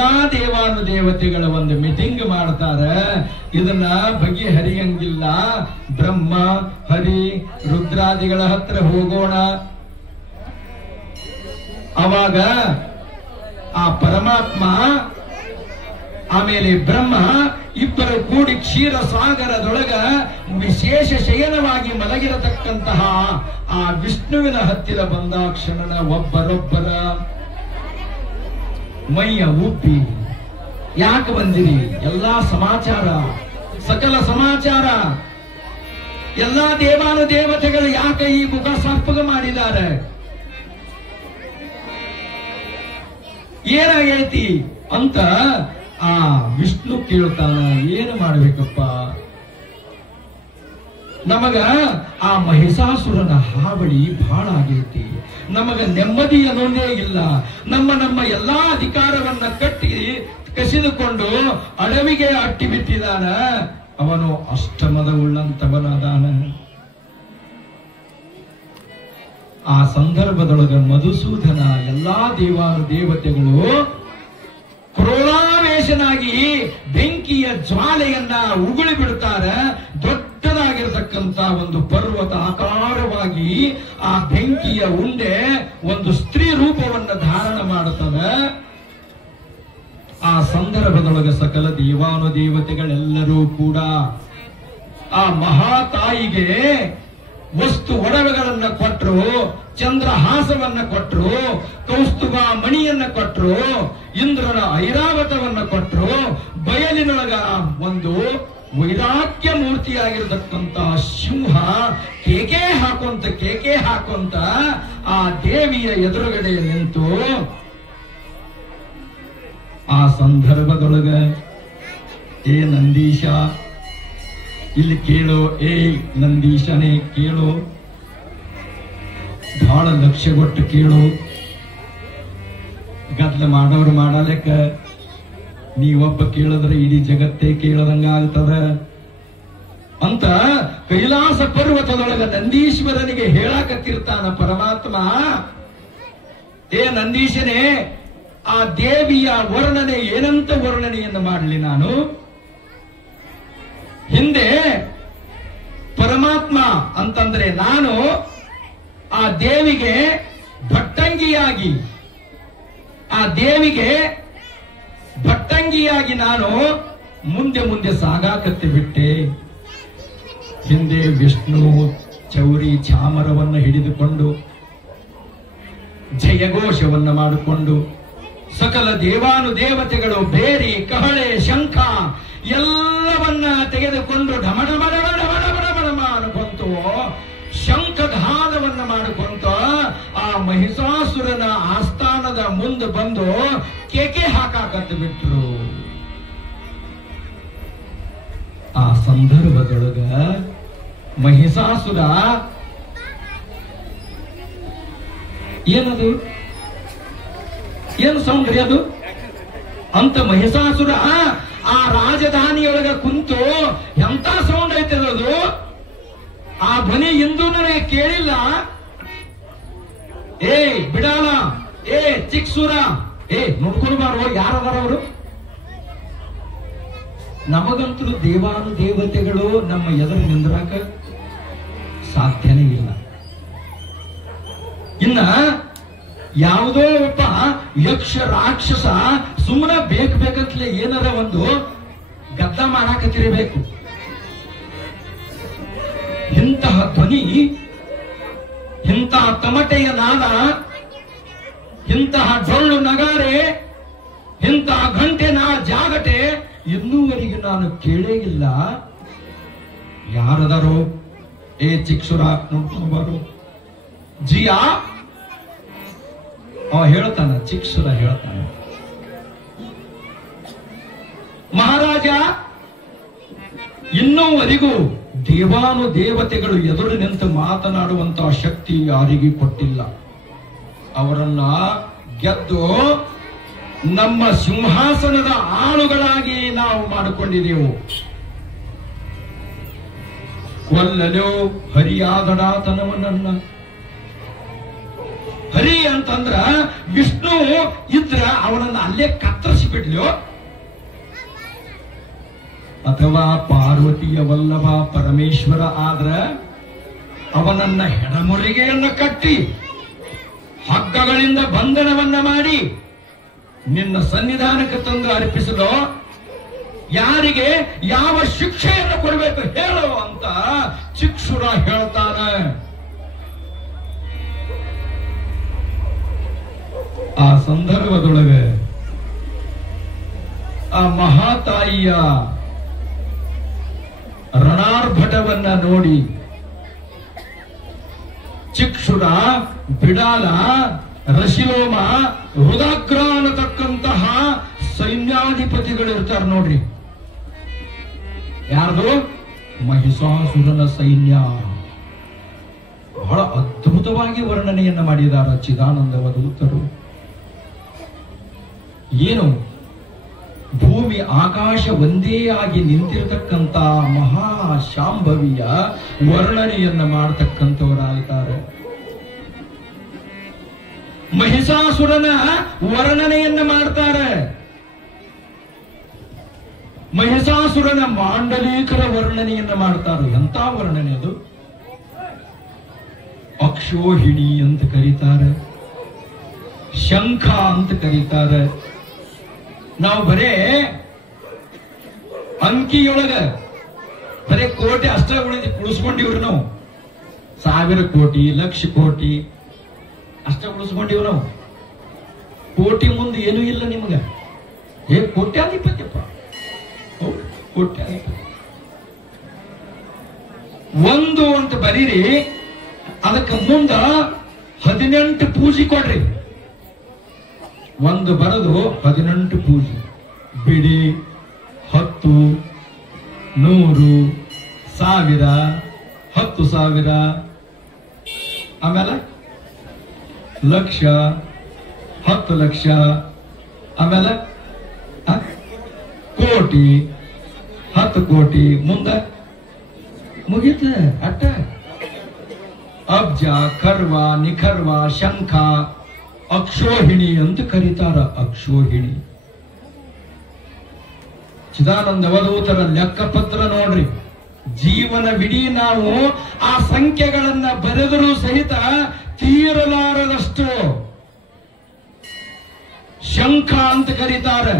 ಎಲ್ಲಾ ದೇವಾನುದೇವತೆಗಳ ಒಂದು ಮೀಟಿಂಗ್ ಮಾಡ್ತಾರೆ. ಇದನ್ನ ಬಗೆಹರಿಯಂಗಿಲ್ಲ, ಬ್ರಹ್ಮ ಹರಿ ರುದ್ರಾದಿಗಳ ಹತ್ರ ಹೋಗೋಣ. ಅವಾಗ ಆ ಪರಮಾತ್ಮ ಆಮೇಲೆ ಬ್ರಹ್ಮ ಇಬ್ಬರು ಕೂಡಿ ಕ್ಷೀರ ಸಾಗರದೊಳಗ ವಿಶೇಷ ಶಯನವಾಗಿ ಮಲಗಿರತಕ್ಕಂತಹ ಆ ವಿಷ್ಣುವಿನ ಹತ್ತಿರ ಬಂದಾಕ್ಷಣ ಒಬ್ಬರೊಬ್ಬರ ಮೈಯ ಉಪ್ಪಿ, ಯಾಕೆ ಬಂದಿರಿ? ಎಲ್ಲಾ ಸಮಾಚಾರ, ಸಕಲ ಸಮಾಚಾರ, ಎಲ್ಲಾ ದೇವಾನುದೇವತೆಗಳು ಯಾಕೆ ಈ ಮುಖ ಸರ್ಪಗ ಮಾಡಿದ್ದಾರೆ? ಏನಾಗೈತಿ ಅಂತ ಆ ವಿಷ್ಣು ಕೇಳ್ತಾನ. ಏನು ಮಾಡ್ಬೇಕಪ್ಪ? ನಮಗ ಆ ಮಹಿಷಾಸುರನ ಹಾವಳಿ ಬಹಳ ಆಗೈತಿ, ನಮಗ ನೆಮ್ಮದಿ ಅನ್ನೋದೇ ಇಲ್ಲ. ನಮ್ಮ ಎಲ್ಲಾ ಅಧಿಕಾರವನ್ನ ಕಸಿದುಕೊಂಡು ಅಡವಿಗೆ ಅಟ್ಟಿ ಬಿಟ್ಟಿದಾನ. ಅವನು ಅಷ್ಟಮದ ಉಳ್ಳಂತವನಾದಾನ. ಆ ಸಂದರ್ಭದೊಳಗ ಮಧುಸೂದನ ಎಲ್ಲಾ ದೇವಾನುದೇವತೆಗಳು ಕ್ರೋಧಾವೇಶನಾಗಿ ಬೆಂಕಿಯ ಜ್ವಾಲೆಯನ್ನ ಉಗುಳಿ ಬಿಡುತ್ತಾರೆ. ದೊಡ್ಡದಾಗಿರತಕ್ಕಂತ ಒಂದು ಪರ್ವತ ಆಕಾರವಾಗಿ ಆ ಬೆಂಕಿಯ ಉಂಡೆ ಒಂದು ಸ್ತ್ರೀ ರೂಪವನ್ನು ಧಾರಣ ಮಾಡುತ್ತದೆ. ಆ ಸಂದರ್ಭದೊಳಗೆ ಸಕಲ ದೇವಾನುದೇವತೆಗಳೆಲ್ಲರೂ ಕೂಡ ಆ ಮಹಾತಾಯಿಗೆ ವಸ್ತು ಒಡವೆಗಳನ್ನ ಕೊಟ್ಟರು, ಚಂದ್ರಹಾಸವನ್ನ ಕೊಟ್ಟರು, ಕೌಸ್ತುಭ ಮಣಿಯನ್ನ ಕೊಟ್ಟರು, ಇಂದ್ರನ ಐರಾವತವನ್ನ ಕೊಟ್ಟರು. ಬಯಲಿನೊಳಗ ಒಂದು ವೈರಾಗ್ಯ ಮೂರ್ತಿಯಾಗಿರತಕ್ಕಂತ ಸಿಂಹ ಕೇಕೆ ಹಾಕೊಂತ ಆ ದೇವಿಯ ಎದುರುಗಡೆ ನಿಂತು ಆ ಸಂದರ್ಭದೊಳಗ, ಏ ನಂದೀಶ ಇಲ್ಲಿ ಕೇಳೋ, ಏ ನಂದೀಶನೇ ಕೇಳೋ, ಬಹಳ ಲಕ್ಷ್ಯ ಕೊಟ್ಟು ಕೇಳು, ಗದ್ಲ ಮಾಡೋರು ಮಾಡಲೆಕ್ಕ ನೀವೊಬ್ಬ ಕೇಳಿದ್ರೆ ಇಡೀ ಜಗತ್ತೇ ಕೇಳದಂಗ ಆಗ್ತದ ಅಂತ ಕೈಲಾಸ ಪರ್ವತದೊಳಗ ನಂದೀಶ್ವರನಿಗೆ ಹೇಳಕತ್ತಿರ್ತಾನ ಪರಮಾತ್ಮ. ಏ ನಂದೀಶನೇ, ಆ ದೇವಿಯ ವರ್ಣನೆ ಏನಂತ ವರ್ಣನೆಯನ್ನು ಮಾಡಲಿ ನಾನು? ಹಿಂದೆ ಪರಮಾತ್ಮ ಅಂತಂದ್ರೆ ನಾನು ಆ ದೇವಿಗೆ ಭಟ್ಟಂಗಿಯಾಗಿ ನಾನು ಮುಂದೆ ಸಾಗಾಕತ್ತೆ ಬಿಟ್ಟೆ. ಹಿಂದೆ ವಿಷ್ಣು ಚೌರಿ ಚಾಮರವನ್ನು ಹಿಡಿದುಕೊಂಡು ಜಯಘೋಷವನ್ನು ಮಾಡಿಕೊಂಡು ಸಕಲ ದೇವಾನುದೇವತೆಗಳು ಬೇರಿ ಕಹಳೆ ಶಂಖ ಎಲ್ಲವನ್ನ ತೆಗೆದುಕೊಂಡು ಢಮಢಮಢಮಢಮಢಮಢ ಅನ್ಕೊಂತು ಶಂಖಘಾತವನ್ನ ಮಾಡಿಕೊಂತ ಆ ಮಹಿಷಾಸುರನ ಆಸ್ಥಾನದ ಮುಂದೆ ಬಂದು ಕೇಕೆ ಹಾಕಾಕತ್ತು ಬಿಟ್ರು. ಆ ಸಂದರ್ಭದೊಳಗ ಮಹಿಷಾಸುರ ಏನದು, ಏನು ಸೌಂಡ್ ರೀ ಅದು ಅಂತ ಮಹಿಷಾಸುರ ಆ ರಾಜಧಾನಿಯೊಳಗ ಕುಂತು ಎಂತ ಸೌಂಡ್ ಐತೆ ಅದು, ಆ ಧ್ವನಿ ಇಂದು ನನಗೆ ಕೇಳಿಲ್ಲ. ಏ ಬಿಡಾಲ, ಏ ಚಿಕ್ಸೂರ, ಏ ನೋಡ್ಕೊಳ್ಬಾರು, ಯಾರದಾರ ಅವರು? ನಮಗಂತೂ ದೇವಾನುದೇವತೆಗಳು ನಮ್ಮ ಎದುರು ನಿಂದ್ರಾಕ ಸಾಧ್ಯನೇ ಇಲ್ಲ. ಇನ್ನ ಯಾವುದೋ ಒಬ್ಬ ಯಕ್ಷ ರಾಕ್ಷಸ ಸುಮ್ಮನೆ ಬೇಕಂತಲೇ ಏನಾರ ಒಂದು ಗದ್ದ ಮಾಡಾಕತ್ತಿರಬೇಕು. ಇಂತಹ ಧ್ವನಿ, ಇಂತಹ ತಮಟೆಯ ನಾದ, ಇಂತಹ ಡೊಳ್ಳು ನಗಾರೆ, ಇಂತಹ ಗಂಟೆ ಜಾಗಟೆ ಇನ್ನೂವರೆಗೆ ನಾನು ಕೇಳೇ ಇಲ್ಲ. ಯಾರದಾರೋ? ಏ ಚಿಕ್ಸುರ ನೋಡ್ಕೊಬಾರು ಜಿಯಾ ಅವ ಹೇಳ್ತಾನ, ಚಿಕ್ಸುರ ಹೇಳ್ತಾನ, ಮಹಾರಾಜ ಇನ್ನೂವರೆಗೂ ದೇವಾನುದೇವತೆಗಳು ಎದುರು ನಿಂತು ಮಾತನಾಡುವಂತಹ ಶಕ್ತಿ ಯಾರಿಗೂ ಕೊಟ್ಟಿಲ್ಲ. ಅವರನ್ನ ಗೆದ್ದು ನಮ್ಮ ಸಿಂಹಾಸನದ ಆಳುಗಳಾಗಿ ನಾವು ಮಾಡಿಕೊಂಡಿದ್ದೆವು. ಕೊಲ್ಲಲು ಹರಿಯಾದಡಾತನವನ್ನ ಹರಿ ಅಂತಂದ್ರ ವಿಷ್ಣು ಇದ್ರ ಅವನನ್ನ ಅಲ್ಲೇ ಕತ್ತರಿಸಿ ಬಿಡ್ಲಿಯೋ, ಅಥವಾ ಪಾರ್ವತಿಯ ವಲ್ಲಭ ಪರಮೇಶ್ವರ ಆದ್ರ ಅವನನ್ನ ಹೆಡಮುರಿಗೆಯನ್ನ ಕಟ್ಟಿ ಹಗ್ಗಗಳಿಂದ ಬಂಧನವನ್ನ ಮಾಡಿ ನಿನ್ನ ಸನ್ನಿಧಾನಕ್ಕೆ ತಂದು ಅರ್ಪಿಸಲು ಯಾರಿಗೆ ಯಾವ ಶಿಕ್ಷೆಯನ್ನು ಕೊಡಬೇಕು ಹೇಳು ಅಂತ ಚಿಕ್ಷುರ ಹೇಳ್ತಾನೆ. ಆ ಸಂದರ್ಭದೊಳಗೆ ಆ ಮಹಾತಾಯಿಯ ರಣಾರ್ಭಟವನ್ನ ನೋಡಿ ಚಿಕ್ಷುರ, ಬಿಡಾಲ, ರಶಿಲೋಮ, ರುದಾಗ್ರ ಅನ್ನತಕ್ಕಂತಹ ಸೈನ್ಯಾಧಿಪತಿಗಳಿರ್ತಾರೆ ನೋಡ್ರಿ. ಯಾರ್ದು? ಮಹಿಷಾಸುರನ ಸೈನ್ಯ. ಬಹಳ ಅದ್ಭುತವಾಗಿ ವರ್ಣನೆಯನ್ನ ಮಾಡಿದ್ದಾರೆ ಚಿದಾನಂದವಧೂತರು. ಏನು ಭೂಮಿ ಆಕಾಶ ಒಂದೇ ಆಗಿ ನಿಂತಿರತಕ್ಕಂತ ಮಹಾ ಶಾಂಭವಿಯ ವರ್ಣನೆಯನ್ನ ಮಾಡತಕ್ಕಂಥವರಾಗಿದ್ದಾರೆ. ಮಹಿಷಾಸುರನ ವರ್ಣನೆಯನ್ನ ಮಾಡ್ತಾರೆ. ಮಹಿಷಾಸುರನ ಮಾಂಡಲೀಕರ ವರ್ಣನೆಯನ್ನ ಮಾಡ್ತಾರೆ. ಎಂತ ವರ್ಣನೆ ಅದು! ಅಕ್ಷೋಹಿಣಿ ಅಂತ ಕರೀತಾರೆ, ಶಂಖ ಅಂತ ಕರೀತಾರೆ. ನಾವು ಬರೇ ಅಂಕಿಯೊಳಗ ಬರೇ ಕೋಟಿ ಅಷ್ಟ ಉಳಿಸ್ಕೊಂಡಿವ್ರಿ. ನಾವು 1000 ಕೋಟಿ, ಲಕ್ಷ ಕೋಟಿ ಅಷ್ಟ ಉಳಿಸ್ಕೊಂಡಿವ್. ನಾವು ಕೋಟಿ ಮುಂದೆ ಏನೂ ಇಲ್ಲ ನಿಮ್ಗ. ಕೋಟ್ಯಾಧಿಪತಿಯಪ್ಪ, ಕೋಟ್ಯಾಧಿಪತಿ. ಒಂದು ಅಂತ ಬರೀರಿ, ಅದಕ್ಕೆ ಮುಂದ 18 ಪೂಜೆ ಕೊಡ್ರಿ. ಒಂದು ಬರದು 18 ಪೂಜೆ. ಬಿಡಿ 10, 100, 1000, 10,000, ಆಮೇಲೆ ಲಕ್ಷ, 10 ಲಕ್ಷ, ಆಮೇಲೆ ಕೋಟಿ, 10 ಕೋಟಿ, ಮುಂದೆ ಮುಗೀತ ಅಟ್ಟ. ಅಬ್ಜ, ಖರ್ವ, ನಿಖರ್ವ, ಶಂಖ, ಅಕ್ಷೋಹಿಣಿ ಅಂತ ಕರೀತಾರ. ಅಕ್ಷೋಹಿಣಿ. ಚಿದಾನಂದ ಅವಧೂತರ ಲೆಕ್ಕಪತ್ರ ನೋಡ್ರಿ. ಜೀವನವಿಡೀ ನಾವು ಆ ಸಂಖ್ಯೆಗಳನ್ನ ಬರೆದರೂ ಸಹಿತ ತೀರಲಾರದಷ್ಟು. ಶಂಖ ಅಂತ ಕರೀತಾರೆ.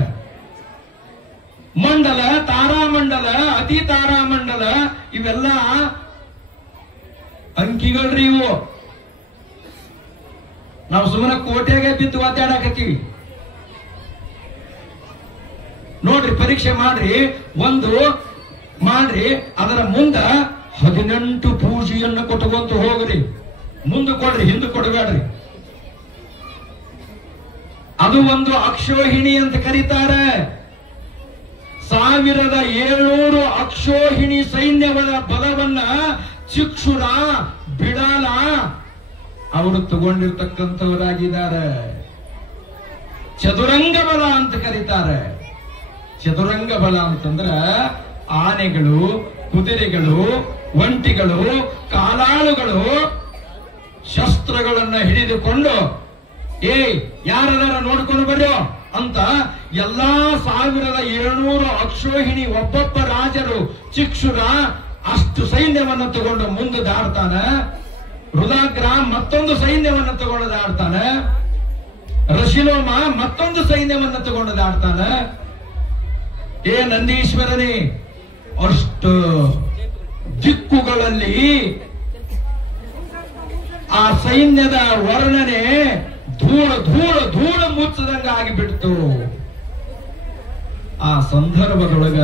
ಮಂಡಲ, ತಾರಾಮಂಡಲ, ಅತಿ ತಾರಾಮಂಡಲ ಇವೆಲ್ಲ ಅಂಕಿಗಳ್ರಿ ಇವು. ನಾವು ಸುಮ್ಮನೆ ಕೋಟೆಗೆ ಬಿದ್ದು ಒದ್ದಾಡಕತ್ತೀವಿ ನೋಡ್ರಿ. ಪರೀಕ್ಷೆ ಮಾಡ್ರಿ, ಒಂದು ಮಾಡ್ರಿ, ಅದರ ಮುಂದ 18 ಪೂಜೆಯನ್ನು ಕೊಟ್ಟುಕೊಂತ ಹೋಗ್ರಿ. ಮುಂದೆ ಕೊಡ್ರಿ, ಹಿಂದೆ ಕೊಡಬೇಡ್ರಿ. ಅದು ಒಂದು ಅಕ್ಷೋಹಿಣಿ ಅಂತ ಕರೀತಾರೆ. 1700 ಅಕ್ಷೋಹಿಣಿ ಸೈನ್ಯವದ ಬಲವನ್ನ ಚಿಕ್ಷುರ, ಬಿಡಾಲ ಅವರು ತಗೊಂಡಿರ್ತಕ್ಕಂಥವರಾಗಿದ್ದಾರೆ. ಚದುರಂಗ ಬಲ ಅಂತ ಕರೀತಾರೆ. ಚದುರಂಗ ಬಲ ಅಂತಂದ್ರ ಆನೆಗಳು, ಕುದುರೆಗಳು, ಒಂಟಿಗಳು, ಕಾಲಾಳುಗಳು ಶಸ್ತ್ರಗಳನ್ನ ಹಿಡಿದುಕೊಂಡು ಯಾರದಾರ ನೋಡ್ಕೊಂಡು ಬರ್ಯೋ ಅಂತ ಎಲ್ಲಾ 1700 ಅಕ್ಷೋಹಿಣಿ ಒಬ್ಬೊಬ್ಬ ರಾಜರು ಚಿಕ್ಷುರ ಅಷ್ಟು ಸೈನ್ಯವನ್ನು ತಗೊಂಡು ಮುಂದೆ ದಾಡ್ತಾನ. ರುದಾಗ್ರ ಮತ್ತೊಂದು ಸೈನ್ಯವನ್ನು ತಗೊಂಡು ದಾಡ್ತಾನೆ. ರಶಿಲೋಮ ಮತ್ತೊಂದು ಸೈನ್ಯವನ್ನು ತಗೊಂಡು ದಾಡ್ತಾನೆ. ನಂದೀಶ್ವರನೇ, ಅಷ್ಟು ದಿಕ್ಕುಗಳಲ್ಲಿ ಆ ಸೈನ್ಯದ ವರ್ಣನೆ ಧೂಳ ಧೂಳ ಧೂಳ ಮುಚ್ಚದಂಗ ಆಗಿಬಿಡ್ತು. ಆ ಸಂದರ್ಭದೊಳಗ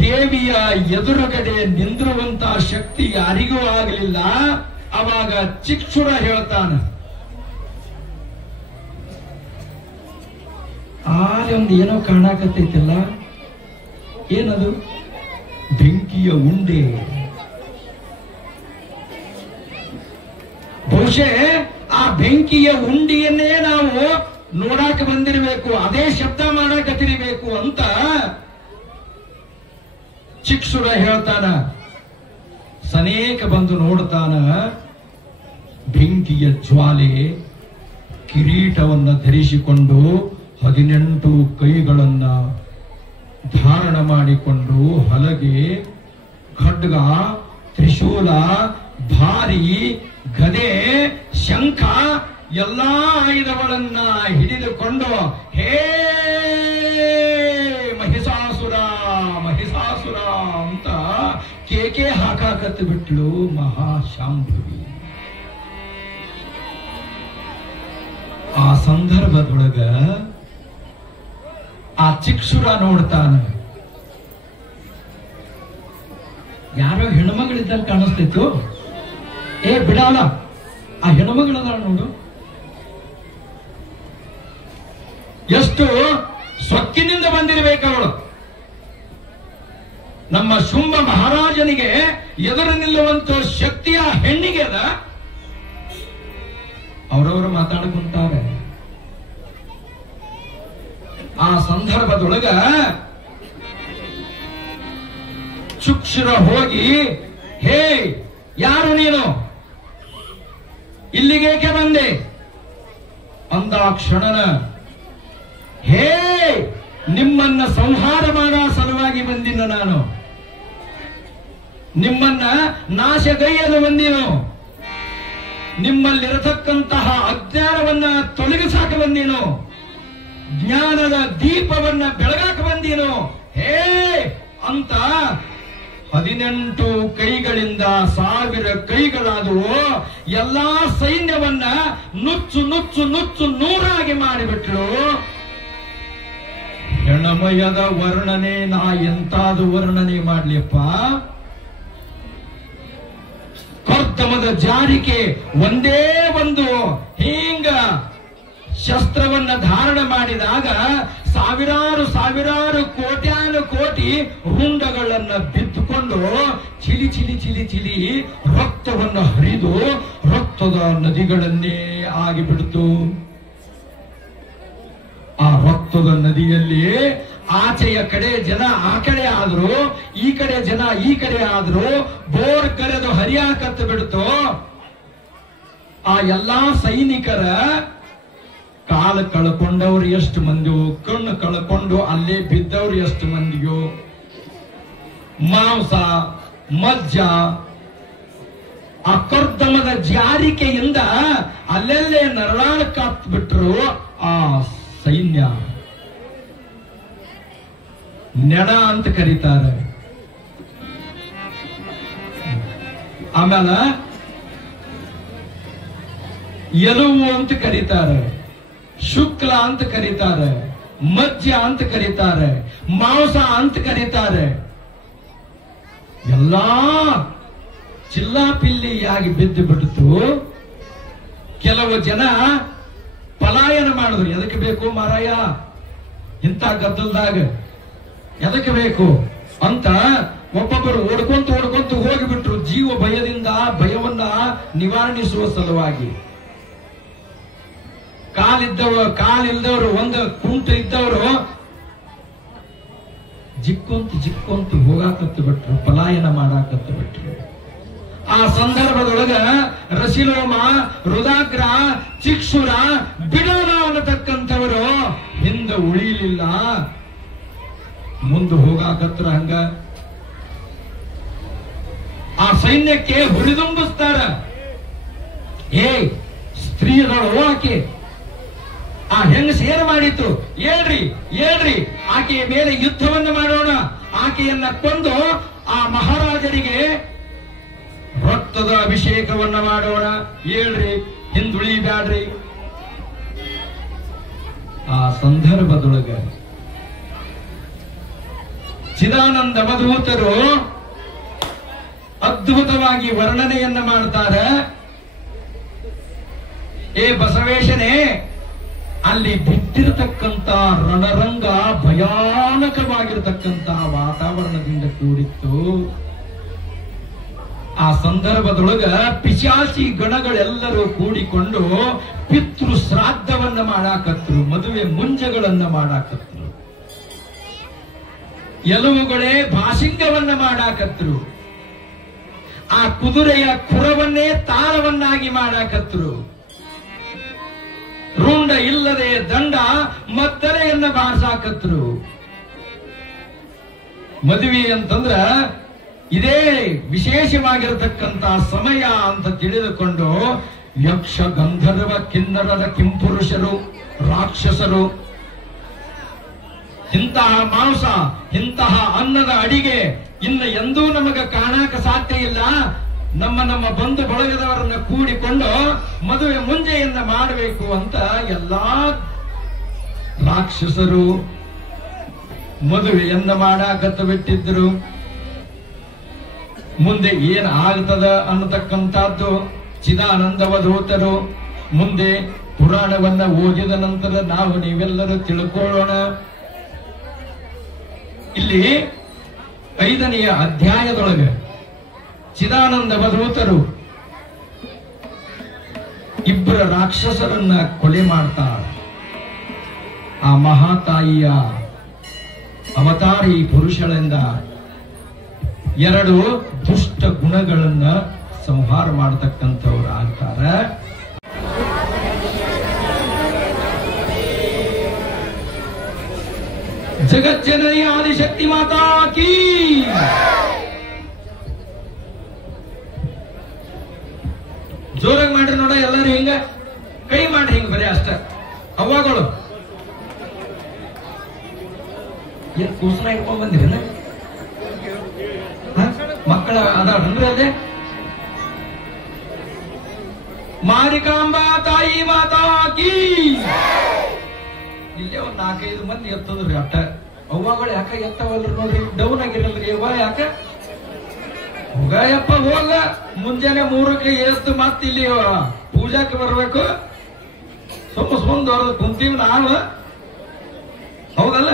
ದೇವಿಯ ಎದುರುಗಡೆ ನಿಂದಿರುವಂತಹ ಶಕ್ತಿ ಯಾರಿಗೂ ಆಗಲಿಲ್ಲ. ಅವಾಗ ಚಿಕ್ಷುರ ಹೇಳ್ತಾನ, ಒಂದು ಏನೋ ಕಾಣಕತ್ತೈತಿಲ್ಲ, ಏನದು? ಬೆಂಕಿಯ ಉಂಡೆ. ಬಹುಶಃ ಆ ಬೆಂಕಿಯ ಉಂಡಿಯನ್ನೇ ನಾವು ನೋಡಾಕ ಬಂದಿರಬೇಕು, ಅದೇ ಶಬ್ದ ಮಾಡಕತ್ತಿರಬೇಕು ಅಂತ ಚಿಕ್ಷುರ ಹೇಳ್ತಾನ. ಸನೇಕ ಬಂದು ನೋಡ್ತಾನ. ಬೆಂಕಿಯ ಜ್ವಾಲೆ ಕಿರೀಟವನ್ನು ಧರಿಸಿಕೊಂಡು 18 ಕೈಗಳನ್ನ ಧಾರಣ ಮಾಡಿಕೊಂಡು ಹಲಗೆ, ಖಡ್ಗ, ತ್ರಿಶೂಲ, ಭಾರಿ, ಗದೆ, ಶಂಖ ಎಲ್ಲಾ ಆಯುಧಗಳನ್ನ ಹಿಡಿದುಕೊಂಡು ಹೇ ಮಹಿಷಾಸುರ ಮಹಿಷಾಸುರ ಅಂತ ಕೇಕೆ ಹಾಕಾಕತ್ತು ಬಿಟ್ಲು ಮಹಾಶಾಂಭವಿ. ಆ ಸಂದರ್ಭದೊಳಗ ಆ ಚಿಕ್ಷುರ ನೋಡ್ತಾನ, ಯಾರೋ ಹೆಣ್ಮಗಳಿದ್ದಂಗೆ ಕಾಣಿಸ್ತಿತ್ತು. ಬಿಡಾಲ, ಆ ಹೆಣ್ಮಗಳದ ನೋಡು, ಎಷ್ಟು ಸೊಕ್ಕಿನಿಂದ ಬಂದಿರಬೇಕವಳು. ನಮ್ಮ ಶುಂಭ ಮಹಾರಾಜನಿಗೆ ಎದುರು ನಿಲ್ಲುವಂತ ಶಕ್ತಿಯ ಹೆಣ್ಣಿಗೆ ಅದ. ಅವರವರು ಮಾತಾಡ್ಕೊಂತಾರೆ. ಆ ಸಂದರ್ಭದೊಳಗ ಚುಕ್ಷುರ ಹೋಗಿ, ಹೇ ಯಾರು ನೀನು, ಇಲ್ಲಿಗೇಕೆ ಬಂದೆ ಅಂದ ಕ್ಷಣನ, ಹೇ ನಿಮ್ಮನ್ನ ಸಂಹಾರ ಮಾಡೋ ಸಲುವಾಗಿ ಬಂದಿನ ನಾನು, ನಿಮ್ಮನ್ನ ನಾಶಗೈಯಲು ಬಂದಿನು, ನಿಮ್ಮಲ್ಲಿರತಕ್ಕಂತಹ ಅಜ್ಞಾನವನ್ನ ತೊಲಗಿಸಾಕ ಬಂದೀನು, ಜ್ಞಾನದ ದೀಪವನ್ನ ಬೆಳಗಾಕ ಬಂದೀನು ಹೇ ಅಂತ 18 ಕೈಗಳಿಂದ 1000 ಕೈಗಳಾದವು. ಎಲ್ಲಾ ಸೈನ್ಯವನ್ನ ನುಚ್ಚು ನುಚ್ಚು ನುಚ್ಚು ನೂರಾಗಿ ಮಾಡಿಬಿಟ್ಲು. ಹೆಣಮಯದ ವರ್ಣನೆ ನಾ ಎಂತಾದು ವರ್ಣನೆ ಮಾಡ್ಲಿಪ್ಪ. ಕರ್ತಮದ ಜಾರಿಕೆ ಒಂದೇ ಒಂದು ಹಿಂಗ ಶಸ್ತ್ರವನ್ನ ಧಾರಣ ಮಾಡಿದಾಗ ಸಾವಿರಾರು ಸಾವಿರಾರು ಕೋಟ್ಯಾನು ಕೋಟಿ ಹುಂಡಗಳನ್ನ ಬಿದ್ದುಕೊಂಡು ಚಿಲಿ ಚಿಲಿ ಚಿಲಿ ಚಿಲಿ ರಕ್ತವನ್ನು ಹರಿದು ರಕ್ತದ ನದಿಗಳನ್ನೇ ಆಗಿಬಿಡ್ತು. ಆ ರಕ್ತದ ನದಿಯಲ್ಲಿ ಆಚೆಯ ಕಡೆ ಜನ ಆ ಕಡೆ ಆದ್ರು, ಈ ಕಡೆ ಜನ ಈ ಕಡೆ ಆದ್ರು, ಬೋರ್ ಕರೆದು ಹರಿಯಾಕತ್ತು ಬಿಡ್ತು. ಆ ಎಲ್ಲಾ ಸೈನಿಕರ ಕಾಲು ಕಳ್ಕೊಂಡವ್ರು ಎಷ್ಟು ಮಂದಿಯೋ, ಕಣ್ಣು ಕಳ್ಕೊಂಡು ಅಲ್ಲೇ ಬಿದ್ದವ್ರು ಎಷ್ಟು ಮಂದಿಯೋ, ಮಾಂಸ ಮಜ್ಜ ಆ ಕರ್ದಮದ ಜಾರಿಕೆಯಿಂದ ಅಲ್ಲೆಲ್ಲೇ ನರಳಾಳಕ್ಕಾತ್ ಬಿಟ್ರು. ಆ ಸೈನ್ಯ ನೆಣ ಅಂತ ಕರೀತಾರೆ. ಆಮೇಲೆ ಎಲುವು ಅಂತ ಕರೀತಾರೆ, ಶುಕ್ಲ ಅಂತ ಕರೀತಾರೆ, ಮಜ್ಜ ಅಂತ ಕರೀತಾರೆ, ಮಾಂಸ ಅಂತ ಕರೀತಾರೆ. ಎಲ್ಲಾ ಚಿಲ್ಲಾಪಿಲ್ಲಿಯಾಗಿ ಬಿದ್ದು ಬಿಡ್ತು. ಕೆಲವು ಜನ ಪಲಾಯನ ಮಾಡಿದ್ರು. ಎದಕ್ಕೆ ಬೇಕು ಮಾರಾಯ ಇಂಥ ಗದ್ದಲ್ದಾಗ, ಎದಕ್ಕೆ ಬೇಕು ಅಂತ ಒಬ್ಬೊಬ್ಬರು ಓಡ್ಕೊಂತ ಓಡ್ಕೊಂತ ಹೋಗಿಬಿಟ್ರು. ಜೀವ ಭಯದಿಂದ ಭಯವನ್ನ ನಿವಾರಿಸುವ ಸಲುವಾಗಿ. ಕಾಲಿಲ್ದವರು, ಒಂದು ಕುಂಟ ಇದ್ದವರು ಜಿಕ್ಕೊಂತ ಹೋಗಾಕತ್ತು ಬಿಟ್ರು, ಪಲಾಯನ ಮಾಡಾಕತ್ತು ಬಿಟ್ರು. ಆ ಸಂದರ್ಭದೊಳಗ ರಸಿಲೋಮ, ರುದಾಗ್ರ, ಚಿಕ್ಷುರ, ಬಿಡೋಣ ಅನ್ನತಕ್ಕಂಥವರು ಹಿಂದೆ ಉಳಿಲಿಲ್ಲ, ಮುಂದೆ ಹೋಗಾಕತ್ರ. ಹಂಗ ಆ ಸೈನ್ಯಕ್ಕೆ ಹುರಿದುಂಬಿಸ್ತಾರ. ಸ್ತ್ರೀಯದಳು ಆಕೆ, ಆ ಹೆಂಗಸ ಏನ್ ಮಾಡಿತ್ತು ಹೇಳ್ರಿ ಹೇಳ್ರಿ, ಆಕೆಯ ಮೇಲೆ ಯುದ್ಧವನ್ನು ಮಾಡೋಣ, ಆಕೆಯನ್ನ ಕೊಂದು ಆ ಮಹಾರಾಜರಿಗೆ ರಕ್ತದ ಅಭಿಷೇಕವನ್ನ ಮಾಡೋಣ, ಹೇಳ್ರಿ, ಹಿಂದುಳಿಬ್ಯಾಡ್ರಿ. ಆ ಸಂದರ್ಭದೊಳಗ ಚಿದಾನಂದ ಅವಧೂತರು ಅದ್ಭುತವಾಗಿ ವರ್ಣನೆಯನ್ನ ಮಾಡ್ತಾರೆ. ಬಸವೇಶನೇ, ಅಲ್ಲಿ ಬಿದ್ದಿರತಕ್ಕಂತ ರಣರಂಗ ಭಯಾನಕವಾಗಿರತಕ್ಕಂತ ವಾತಾವರಣದಿಂದ ಕೂಡಿತ್ತು. ಆ ಸಂದರ್ಭದೊಳಗ ಪಿಶಾಚಿ ಗಣಗಳೆಲ್ಲರೂ ಕೂಡಿಕೊಂಡು ಪಿತೃ ಶ್ರಾದ್ದವನ್ನ ಮಾಡಾಕತ್ರು, ಮದುವೆ ಮುಂಜಗಳನ್ನ ಮಾಡಾಕತ್ರು, ಎಲುವುಗಳೇ ಭಾಷಿಂಗವನ್ನ ಮಾಡಾಕತ್ರು. ಆ ಕುದುರೆಯ ಕುರವನ್ನೇ ತಾಳವನ್ನಾಗಿ ಮಾಡಾಕತ್ರು. ರುಂಡ ಇಲ್ಲದೆ ದಂಡ ಮದ್ದಲೆಯನ್ನ ಬಾರಿಸಾಕತ್ರು. ಮದುವೆ ಅಂತಂದ್ರ ಇದೇ ವಿಶೇಷವಾಗಿರತಕ್ಕಂತ ಸಮಯ ಅಂತ ತಿಳಿದುಕೊಂಡು ಯಕ್ಷ ಗಂಧರ್ವ ಕಿನ್ನರರ ಕಿಂಪುರುಷರು ರಾಕ್ಷಸರು ಇಂತಹ ಮಾಂಸ ಇಂತಹ ಅನ್ನದ ಅಡಿಗೆ ಇನ್ನು ಎಂದೂ ನಮಗೆ ಕಾಣಾಕ ಸಾಧ್ಯ ಇಲ್ಲ. ನಮ್ಮ ಬಂಧು ಬಳಗದವರನ್ನ ಕೂಡಿಕೊಂಡು ಮದುವೆ ಮುಂಜೆಯನ್ನ ಮಾಡಬೇಕು ಅಂತ ಎಲ್ಲಾ ರಾಕ್ಷಸರು ಮದುವೆಯನ್ನ ಮಾಡಾಕತ್ತ ಬಿಟ್ಟಿದ್ರು. ಮುಂದೆ ಏನ್ ಆಗ್ತದ ಅನ್ನತಕ್ಕಂಥದ್ದು ಚಿದಾನಂದವಧೂತರು ಮುಂದೆ ಪುರಾಣವನ್ನ ಓದಿದ ನಂತರ ನಾವು ನೀವೆಲ್ಲರೂ ತಿಳ್ಕೊಳ್ಳೋಣ. ಇಲ್ಲಿ 5ನೆಯ ಅಧ್ಯಾಯದೊಳಗೆ ಚಿದಾನಂದವಧೂತರು ಇಬ್ಬರ ರಾಕ್ಷಸರನ್ನ ಕೊಲೆ ಮಾಡ್ತಾರೆ. ಆ ಮಹಾತಾಯಿಯ ಅವತಾರಿ ಪುರುಷಳಿಂದ 2 ದುಷ್ಟ ಗುಣಗಳನ್ನ ಸಂಹಾರ ಮಾಡತಕ್ಕಂಥವ್ರು ಆಗ್ತಾರೆ. ಜಗಜ್ಜನನಿ ಆದಿಶಕ್ತಿ ಮಾತಾ ಕೀ. ಜೋರಾಗಿ ಮಾಡ್ರಿ ನೋಡ, ಎಲ್ಲರೂ ಹಿಂಗ ಕೈ ಮಾಡ್ರಿ, ಹಿಂಗ ಬರೀ ಅಷ್ಟ. ಅವ್ವಗಳು ಏನ್ ಕೂಸನ ಇಟ್ಕೊಂಡ್ ಬಂದಿರಲ್ಲ, ಮಕ್ಕಳ ಅದಾಡ್ರಿ ಅದೇ. ಮಾರಿಕಾಂಬಾ ತಾಯಿ ಮಾತಾ ಕೀ. ಇಲ್ಲೇ ಒಂದ್ 4-5 ಮಂದಿ ಎತ್ತದ್ರಿ ಅಟ್ಟ. ಅವ್ವಗಳು ಯಾಕ ಎತ್ತವಲ್ರಿ ನೋಡ್ರಿ, ಡೌನ್ ಆಗಿರಲ್ರಿ ಅವ್ವ ಯಾಕ. ಹೋಗಯಪ್ಪ ಹೋಗ, ಮುಂಜಾನೆ 3ಕ್ಕೆ ಎದ್ದು ಮತ್ತ ಇಲ್ಲಿ ಪೂಜಾಕ್ಕೆ ಬರ್ಬೇಕು. ಸುಮ್ಮನೆ ಕುಂತೀವಿ ನಾವು, ಹೌದಲ್ಲ?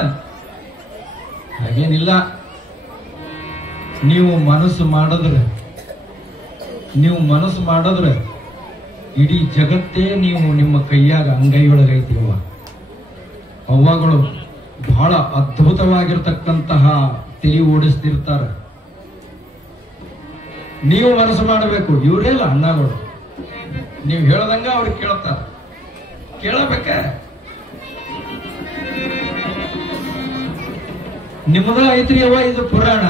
ಹಾಗೇನಿಲ್ಲ. ನೀವು ಮನಸ್ಸು ಮಾಡಿದ್ರೆ ಇಡೀ ಜಗತ್ತೇ ನೀವು ನಿಮ್ಮ ಕೈಯಾಗ ಅಂಗೈಯೊಳಗೈತಿವ. ಅವ್ವಗಳು ಬಹಳ ಅದ್ಭುತವಾಗಿರ್ತಕ್ಕಂತಹ ತಿಳಿ ಓಡಿಸ್ತಿರ್ತಾರೆ. ನೀವು ಮನಸ್ಸು ಮಾಡಬೇಕು. ಇವರೆಲ್ಲ ಅಣ್ಣಗಳು, ನೀವು ಹೇಳದಂಗ ಅವ್ರಿಗೆ ಕೇಳ್ತಾರ. ಕೇಳಬೇಕ. ನಿಮ್ಮದ ಐತ್ರಿ ಅವ್ವ ಇದು ಪುರಾಣ.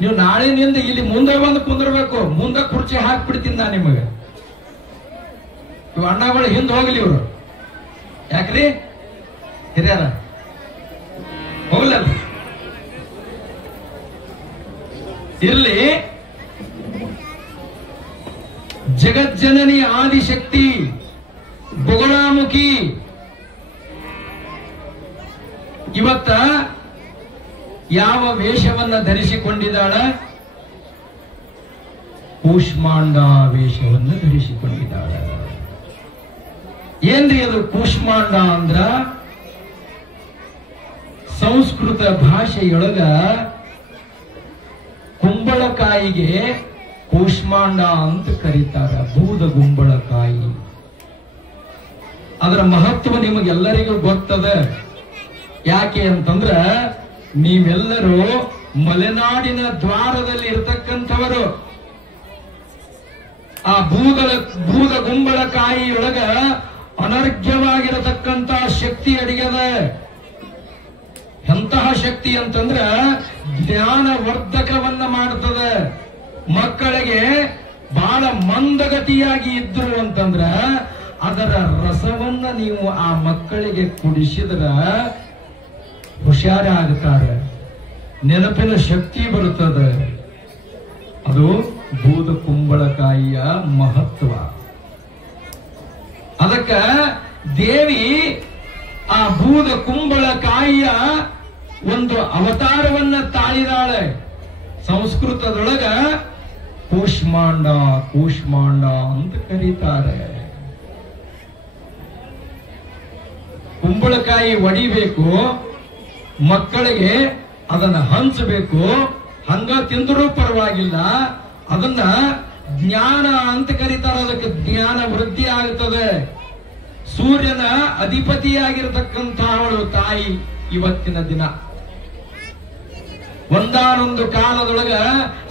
ನೀವು ನಾಳೆನಿಂದ ಇಲ್ಲಿ ಮುಂದೆ ಬಂದು ಕುಂದಿರ್ಬೇಕು. ಮುಂದೆ ಕುರ್ಚಿ ಹಾಕ್ಬಿಡ್ತೀನಿ ನಾ ನಿಮಗೆ. ಇವ್ ಅಣ್ಣಗಳು ಹಿಂದೆ ಹೋಗ್ಲಿ. ಇವರು ಯಾಕ್ರಿ ಹಿರಿಯರ ಹೋಗ್ಲಲ್ಲ. ಇರ್ಲಿ. ಜಗಜ್ಜನನಿ ಆದಿಶಕ್ತಿ ಬೊಗಳಾಮುಖಿ ಇವತ್ತ ಯಾವ ವೇಷವನ್ನ ಧರಿಸಿಕೊಂಡಿದ್ದಾಳ? ಕೂಷ್ಮಾಂಡ ವೇಷವನ್ನು ಧರಿಸಿಕೊಂಡಿದ್ದಾಳ. ಏನ್ರಿ ಅದು ಕೂಷ್ಮಾಂಡ ಅಂದ್ರ? ಸಂಸ್ಕೃತ ಭಾಷೆಯೊಳಗ ಕುಂಬಳಕಾಯಿಗೆ ಕೂಷ್ಮಾಂಡ ಅಂತ ಕರೀತಾರ. ಬೂದ ಗುಂಬಳಕಾಯಿ. ಅದರ ಮಹತ್ವ ನಿಮಗೆಲ್ಲರಿಗೂ ಗೊತ್ತದ. ಯಾಕೆ ಅಂತಂದ್ರ ನೀವೆಲ್ಲರೂ ಮಲೆನಾಡಿನ ದ್ವಾರದಲ್ಲಿ ಇರತಕ್ಕಂಥವರು. ಆ ಬೂದ ಗುಂಬಳಕಾಯಿಯೊಳಗ ಅನರ್ಘ್ಯವಾಗಿರತಕ್ಕಂತ ಶಕ್ತಿ ಅಡಿಗದ. ಎಂತಹ ಶಕ್ತಿ ಅಂತಂದ್ರ ಜ್ಞಾನ ವರ್ಧಕವನ್ನ ಮಾಡ್ತದ. ಮಕ್ಕಳಿಗೆ ಬಹಳ ಮಂದಗತಿಯಾಗಿ ಇದ್ರು ಅಂತಂದ್ರ ಅದರ ರಸವನ್ನ ನೀವು ಆ ಮಕ್ಕಳಿಗೆ ಕುಡಿಸಿದ್ರ ಹುಷಾರಾಗುತ್ತಾರೆ, ನೆನಪಿನ ಶಕ್ತಿ ಬರುತ್ತದೆ. ಅದು ಬೂದ ಕುಂಬಳಕಾಯಿಯ ಮಹತ್ವ. ಅದಕ್ಕ ದೇವಿ ಆ ಬೂದ ಕುಂಬಳಕಾಯಿಯ ಒಂದು ಅವತಾರವನ್ನ ತಾಳಿದಾಳೆ. ಸಂಸ್ಕೃತದೊಳಗ ಕೂಷ್ಮಾಂಡ ಕೂಷ್ಮಾಂಡ ಅಂತ ಕರೀತಾರೆ. ಕುಂಬಳಕಾಯಿ ಒಡಿಬೇಕು, ಮಕ್ಕಳಿಗೆ ಅದನ್ನ ಹಂಚಬೇಕು. ಹಂಗ ತಿಂದರೂ ಪರವಾಗಿಲ್ಲ. ಅದನ್ನ ಜ್ಞಾನ ಅಂತ ಕರೀತಾರೆ. ಅದಕ್ಕೆ ಜ್ಞಾನ ವೃದ್ಧಿ ಆಗುತ್ತದೆ. ಸೂರ್ಯನ ಅಧಿಪತಿಯಾಗಿರತಕ್ಕಂತಹವಳು ತಾಯಿ ಇವತ್ತಿನ ದಿನ. ಒಂದಾನೊಂದು ಕಾಲದೊಳಗ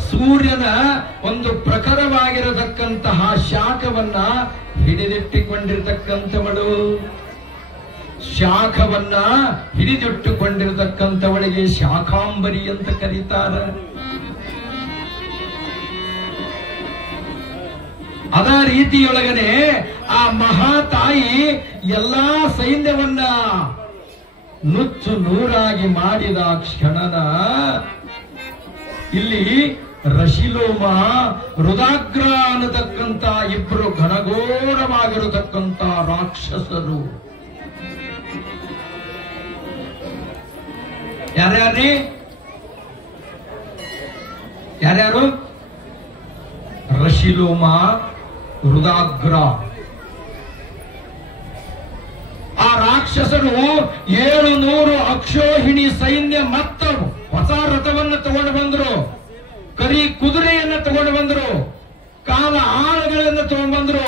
ಸೂರ್ಯನ ಒಂದು ಪ್ರಖರವಾಗಿರತಕ್ಕಂತಹ ಶಾಖವನ್ನ ಹಿಡಿದಿಟ್ಟುಕೊಂಡಿರತಕ್ಕಂಥವಳು, ಶಾಖವನ್ನ ಹಿಡಿದಿಟ್ಟುಕೊಂಡಿರತಕ್ಕಂಥವಳಿಗೆ ಶಾಖಾಂಬರಿ ಅಂತ ಕರೀತಾರೆ. ಅದ ರೀತಿಯೊಳಗನೆ ಆ ಮಹಾತಾಯಿ ಎಲ್ಲಾ ಸೈನ್ಯವನ್ನ ನುಚ್ಚು ನೂರಾಗಿ ಮಾಡಿದ ಕ್ಷಣನ ಇಲ್ಲಿ ರಶಿಲೋಮ, ರುದಾಗ್ರ ಅನ್ನತಕ್ಕಂತ ಇಬ್ಬರು ಘನಘೋರವಾಗಿರತಕ್ಕಂತ ರಾಕ್ಷಸರು. ಯಾರ್ಯಾರ್ರಿ? ಯಾರ್ಯಾರು? ರಶಿಲೋಮ, ರುದಾಗ್ರ. ಆ ರಾಕ್ಷಸರು 700 ಅಕ್ಷೋಹಿಣಿ ಸೈನ್ಯ ಮತ್ತ ಹೊಸ ರಥವನ್ನು ತಗೊಂಡು ಬಂದರು, ಕರಿ ಕುದುರೆಯನ್ನ ತಗೊಂಡು ಬಂದರು, ಕಾಲ ಆಳುಗಳನ್ನ ತಗೊಂಡು ಬಂದರು,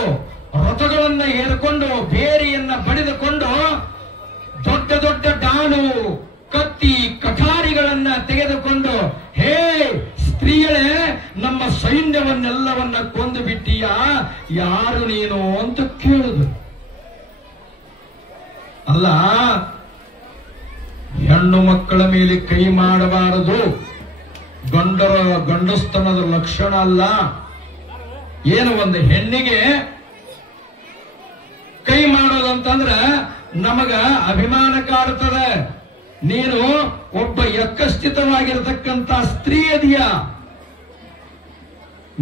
ರಥಗಳನ್ನ ಏರ್ಕೊಂಡು ಬೇರೆಯನ್ನ ಬಡಿದುಕೊಂಡು ದೊಡ್ಡ ದೊಡ್ಡ ಡಾಲು, ಕತ್ತಿ, ಕಠಾರಿಗಳನ್ನ ತೆಗೆದುಕೊಂಡು, ಹೇ ಸ್ತ್ರೀಯಳೇ, ನಮ್ಮ ಸೈನ್ಯವನ್ನೆಲ್ಲವನ್ನ ಕೊಂದು ಬಿಟ್ಟೀಯ, ಯಾರು ನೀನು ಅಂತ ಕೇಳಿದ್ರು. ಅಲ್ಲ, ಹೆಣ್ಣು ಮಕ್ಕಳ ಮೇಲೆ ಕೈ ಮಾಡಬಾರದು, ಗಂಡಸ್ತನದ ಲಕ್ಷಣ ಅಲ್ಲ. ಏನು ಒಂದು ಹೆಣ್ಣಿಗೆ ಕೈ ಮಾಡೋದಂತಂದ್ರ ನಮಗ ಅಭಿಮಾನ ಕಾಡುತ್ತದೆ. ನೀನು ಒಬ್ಬ ಯಕ್ಕಸ್ಥಿತವಾಗಿರತಕ್ಕಂತ ಸ್ತ್ರೀ ಅದೀಯ,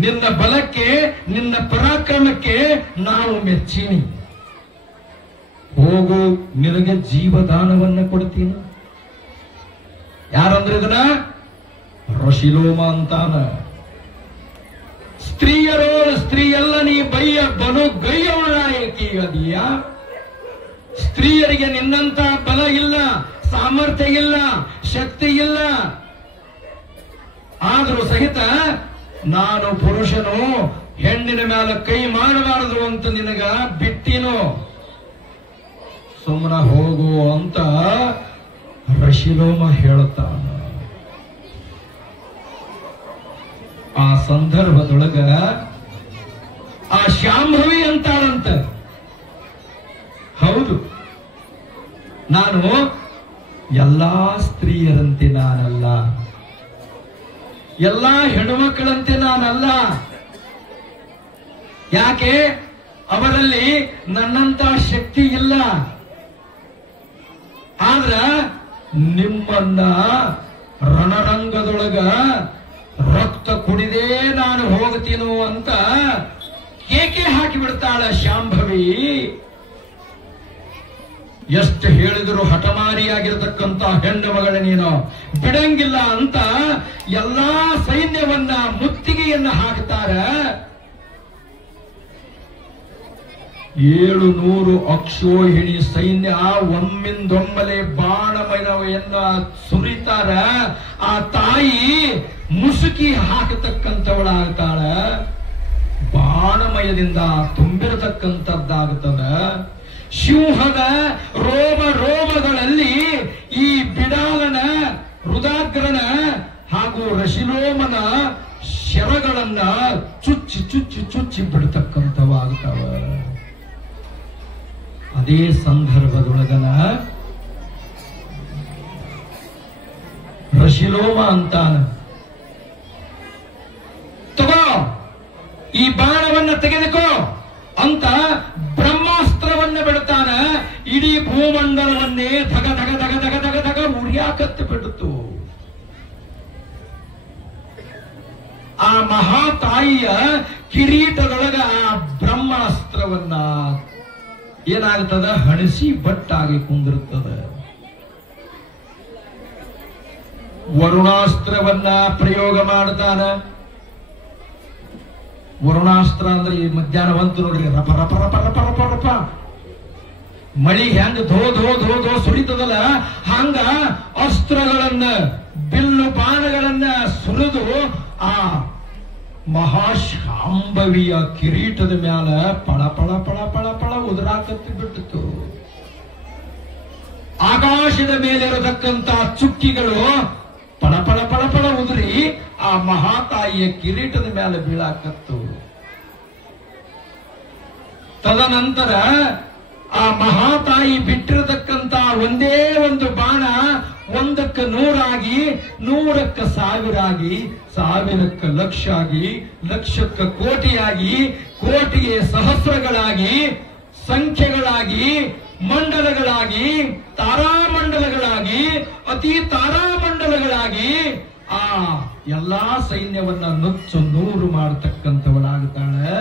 ನಿನ್ನ ಬಲಕ್ಕೆ, ನಿನ್ನ ಪರಾಕ್ರಮಕ್ಕೆ ನಾವು ಮೆಚ್ಚೀನಿ. ಹೋಗು, ನಿನಗೆ ಜೀವದಾನವನ್ನ ಕೊಡ್ತೀನಿ. ಯಾರಂದ್ರೆ ಇದನ್ನ ರಶಿಲೋಮ ಅಂತಾನ. ಸ್ತ್ರೀಯೆಲ್ಲ ನೀ ಬನು ಗೈಯವಳಾಯಕಿ ಅದೀಯ. ಸ್ತ್ರೀಯರಿಗೆ ನಿನ್ನಂತ ಬಲ ಇಲ್ಲ, ಸಾಮರ್ಥ್ಯ ಇಲ್ಲ, ಶಕ್ತಿ ಇಲ್ಲ. ಆದರೂ ಸಹಿತ ನಾನು ಪುರುಷನು, ಹೆಣ್ಣಿನ ಮೇಲೆ ಕೈ ಮಾಡಬಾರದು ಅಂತ ನಿನಗ ಬಿಟ್ಟಿನು. ಸುಮ್ಮನ ಹೋಗು ಅಂತ ರಶಿಲೋಮ ಹೇಳುತ್ತಾನ. ಆ ಸಂದರ್ಭದೊಳಗ ಆ ಶಾಂಭವಿ ಅಂತಾಳಂತ, ಹೌದು, ನಾನು ಎಲ್ಲಾ ಸ್ತ್ರೀಯರಂತೆ ನಾನಲ್ಲ, ಎಲ್ಲಾ ಹೆಣ್ಣುಮಕ್ಕಳಂತೆ ನಾನಲ್ಲ. ಯಾಕೆ? ಅವರಲ್ಲಿ ನನ್ನಂತ ಶಕ್ತಿ ಇಲ್ಲ. ಆದ್ರ ನಿಮ್ಮನ್ನ ರಣರಂಗದೊಳಗ ರಕ್ತ ಕುಡಿದೇ ನಾನು ಹೋಗ್ತೀನೋ ಅಂತ ಕೇಕೆ ಹಾಕಿಬಿಡ್ತಾಳ ಶಾಂಭವಿ. ಎಷ್ಟು ಹೇಳಿದ್ರು ಹಠಮಾರಿಯಾಗಿರತಕ್ಕಂತ ಹೆಣ್ಣು ಮಗಳ ನೀನು ಬಿಡಂಗಿಲ್ಲ ಅಂತ ಎಲ್ಲಾ ಸೈನ್ಯವನ್ನ ಮುತ್ತಿಗೆಯನ್ನ ಹಾಕ್ತಾರ. 700 ಅಕ್ಷೋಹಿಣಿ ಸೈನ್ಯ ಒಮ್ಮಿಂದೊಮ್ಮಲೆ ಬಾಣಮಯನ ಸುರಿತಾರ. ಆ ತಾಯಿ ಮುಸುಕಿ ಹಾಕತಕ್ಕಂಥವಳಾಗ್ತಾಳ. ಬಾಣಮಯದಿಂದ ತುಂಬಿರತಕ್ಕಂಥದ್ದಾಗುತ್ತದ. ಸಿಂಹದ ರೋಮಗಳಲ್ಲಿ ಈ ಬಿಡಾಲನ, ರುದಾಗ್ರನ ಹಾಗೂ ರಶಿಲೋಮನ ಶರಗಳನ್ನ ಚುಚ್ಚಿ ಚುಚ್ಚಿ ಚುಚ್ಚಿ ಬಿಡತಕ್ಕಂಥವಾಗ್ತಾವ. ಅದೇ ಸಂದರ್ಭದೊಳಗನ ರಶಿಲೋಮ ಅಂತಾನ, ತಗೋ ಈ ಬಾಣವನ್ನ ತೆಗೆದುಕೋ ಅಂತ ಬ್ರಹ್ಮಾಸ್ತ್ರವನ್ನ ಬಿಡ್ತಾನ. ಇಡೀ ಭೂಮಂಡಲವನ್ನೇ ಧಗ ಧಗ ಧಗ ಧಗ ಧಗ ಧಗ ಉರಿಯಾಕತ್ತು ಬಿಡುತ್ತು. ಆ ಮಹಾತಾಯಿಯ ಕಿರೀಟದೊಳಗ ಆ ಬ್ರಹ್ಮಾಸ್ತ್ರವನ್ನ ಏನಾಗ್ತದ, ಹಣಸಿ ಬಟ್ಟಾಗಿ ಕುಂದಿರುತ್ತದೆ. ವರುಣಾಸ್ತ್ರವನ್ನ ಪ್ರಯೋಗ ಮಾಡ್ತಾನ. ವರುಣಾಸ್ತ್ರ ಅಂದ್ರೆ ಈ ಮಧ್ಯಾಹ್ನ ಬಂತು ನೋಡ್ರಿ, ರಪ ರಪ ರಪ ರಪ ರಪ ರಪ ಮಳಿ ಹೆಂಗ ಧೋ ಧೋ ಧೋ ಧೋ ಸುಳಿತದಲ್ಲ, ಹಂಗ ಅಸ್ತ್ರಗಳನ್ನ, ಬಿಲ್ಲು ಬಾಣಗಳನ್ನ ಸುರಿದು ಆ ಮಹಾಶಾಂಭವಿಯ ಕಿರೀಟದ ಮ್ಯಾಲ ಪಳ ಪಳ ಪಳ ಪಳ ಪಳ ಉದುರಾಕತ್ತಿ ಬಿಟ್ಟಿತು. ಆಕಾಶದ ಮೇಲಿರತಕ್ಕಂತ ಚುಕ್ಕಿಗಳು ಪಳ ಪಳ ಪಳ ಪಳ ಪಳ ಉದುರಿ ಆ ಮಹಾತಾಯಿಯ ಕಿರೀಟದ ಮೇಲೆ ಬೀಳಾಕತ್ತು. ತದನಂತರ ಆ ಮಹಾತಾಯಿ ಬಿಟ್ಟಿರತಕ್ಕಂತ ಒಂದೇ ಒಂದು ಬಾಣ 1ಕ್ಕೆ 100 ಆಗಿ, 100ಕ್ಕೆ 1000 ಆಗಿ, 1000ಕ್ಕೆ ಲಕ್ಷ ಆಗಿ, ಲಕ್ಷಕ್ಕೆ ಕೋಟಿಯಾಗಿ, ಕೋಟಿಗೆ ಸಹಸ್ರಗಳಾಗಿ, ಸಂಖ್ಯೆಗಳಾಗಿ, ಮಂಡಲಗಳಾಗಿ, ತಾರಾಮಂಡಲಗಳಾಗಿ, ಅತಿ ತಾರಾಮಂಡಲಗಳಾಗಿ ಆ ಎಲ್ಲಾ ಸೈನ್ಯವನ್ನ ನುಚ್ಚು ನೂರು ಮಾಡತಕ್ಕಂಥವಳಾಗುತ್ತಾಳೆ.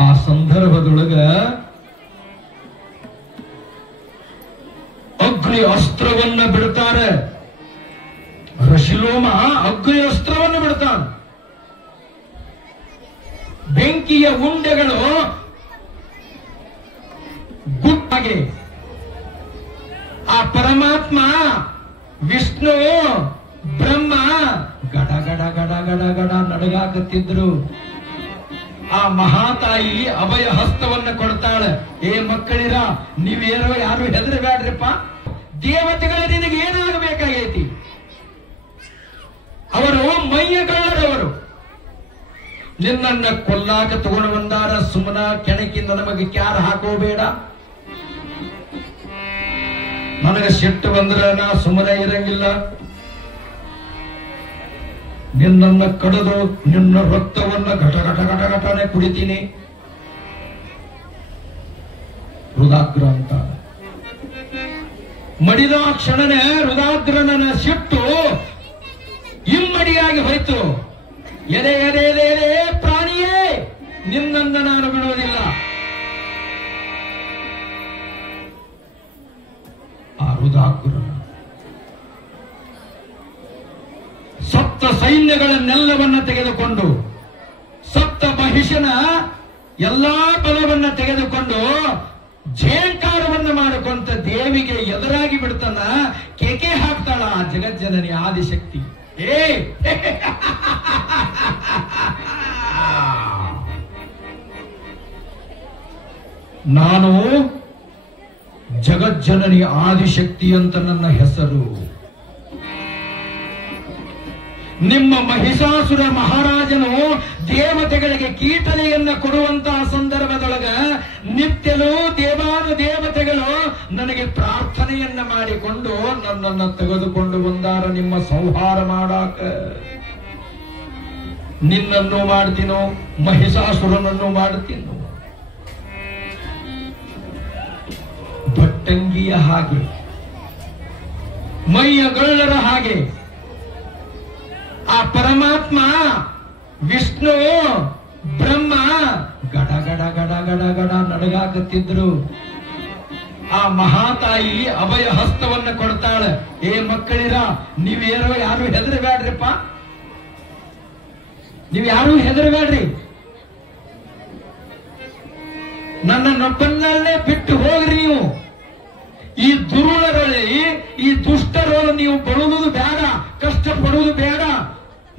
ಆ ಸಂದರ್ಭದೊಳಗ ಅಗ್ನಿ ಅಸ್ತ್ರವನ್ನ ಬಿಡ್ತಾರೆ. ಋಷಿಲೋಮ ಅಗ್ನಿ ಅಸ್ತ್ರವನ್ನು ಬಿಡ್ತಾನೆ. ಬೆಂಕಿಯ ಉಂಡೆಗಳು ಗುಟ್ಟಾಗಿ ಆ ಪರಮಾತ್ಮ ವಿಷ್ಣು ಬ್ರಹ್ಮ ಗಡ ಗಡ ಗಡ ಗಡ ಗಡ ನಡಗಾಕತ್ತಿದ್ರು. ಆ ಮಹಾತಾಯಿ ಅಭಯ ಹಸ್ತವನ್ನ ಕೊಡ್ತಾಳೆ. ಏ ಮಕ್ಕಳಿರ, ನೀವೇನೋ ಯಾರು ಹೆದರಬೇಡ್ರಿಪ್ಪ, ದೇವತೆಗಳ ನಿನಗೆ ಏನಾಗಬೇಕಾಗೈತಿ? ಅವರು ಮೈಯಗಳ್ಳರವರು, ನಿನ್ನನ್ನ ಕೊಲ್ಲಾಕ ತಗೊಂಡು ಬಂದಾರ. ಸುಮ್ಮನ ಕೆಣಕಿಂದ ನಮಗೆ ಕ್ಯಾರ ಹಾಕೋಬೇಡ. ನನಗೆ ಸಿಟ್ಟು ಬಂದ್ರ ನಾ ಸುಮ್ಮನೆ ಇರಂಗಿಲ್ಲ. ನಿನ್ನನ್ನ ಕಡಿದು ನಿನ್ನ ರಕ್ತವನ್ನ ಘಟ ಘಟ ಘಟ ಘಟನೆ ಕುಡಿತೀನಿ. ರುದಾಗ್ರ ಅಂತ ಮಡಿದ ಕ್ಷಣನೇ ರುದಾಗ್ರನ ಸಿಟ್ಟು ಇಮ್ಮಡಿಯಾಗಿ ಹೋಯ್ತು. ಎಲೆ ಎಲೆ ಎಲೆ ಎಲೆ ಪ್ರಾಣಿಯೇ, ನಿನ್ನನ್ನ ನಾನು ಬಿಡುವುದಿಲ್ಲ. ಆ ರುದಾಗ್ರ ಸಪ್ತ ಸೈನ್ಯಗಳನ್ನೆಲ್ಲವನ್ನ ತೆಗೆದುಕೊಂಡು, ಸಪ್ತ ಮಹಿಷನ ಎಲ್ಲಾ ಬಲವನ್ನ ತೆಗೆದುಕೊಂಡು ಝೇಂಕಾರವನ್ನ ಮಾಡಿಕೊಂತ ದೇವಿಗೆ ಎದುರಾಗಿ ಬಿಡ್ತಾನ. ಕೇಕೆ ಹಾಕ್ತಾಳ ಆ ಜಗಜ್ಜನನಿ ಆದಿಶಕ್ತಿ. ನಾನು ಜಗಜ್ಜನನಿ ಆದಿಶಕ್ತಿ ಅಂತ ನನ್ನ ಹೆಸರು. ನಿಮ್ಮ ಮಹಿಷಾಸುರ ಮಹಾರಾಜನು ದೇವತೆಗಳಿಗೆ ಕೀಟನೆಯನ್ನ ಕೊಡುವಂತಹ ಸಂದರ್ಭದೊಳಗ ನಿತ್ಯಲು ದೇವಾನು ದೇವತೆಗಳು ನನಗೆ ಪ್ರಾರ್ಥನೆಯನ್ನ ಮಾಡಿಕೊಂಡು ನನ್ನನ್ನು ತೆಗೆದುಕೊಂಡು ಬಂದಾರ ನಿಮ್ಮ ಸಂಹಾರ ಮಾಡಾಕ. ನಿನ್ನನ್ನು ಮಾಡ್ತೀನೋ, ಮಹಿಷಾಸುರನನ್ನು ಮಾಡ್ತೀನೋ. ಭಟ್ಟಂಗಿಯ ಹಾಗೆ, ಮೈಯ ಗಳ್ಳರ ಹಾಗೆ ಆ ಪರಮಾತ್ಮ ವಿಷ್ಣು ಬ್ರಹ್ಮ ಗಡ ಗಡ ಗಡ ಗಡ ಗಡ ನಡಗಾಕತ್ತಿದ್ರು. ಆ ಮಹಾತಾಯಿ ಅಭಯ ಹಸ್ತವನ್ನ ಕೊಡ್ತಾಳೆ. ಏ ಮಕ್ಕಳಿರ, ನೀವೇನೋ ಯಾರು ಹೆದರಬೇಡ್ರಿಪ್ಪ, ನೀವ್ ಯಾರು ಹೆದರಬೇಡ್ರಿ. ನನ್ನನ್ನೊಬ್ಬನಲ್ಲೇ ಬಿಟ್ಟು ಹೋಗ್ರಿ. ನೀವು ಈ ದುರುಳರಲ್ಲಿ, ಈ ದುಷ್ಟರಲ್ಲಿ ನೀವು ಬರುವುದು ಬೇಡ, ಕಷ್ಟಪಡುವುದು ಬೇಡ.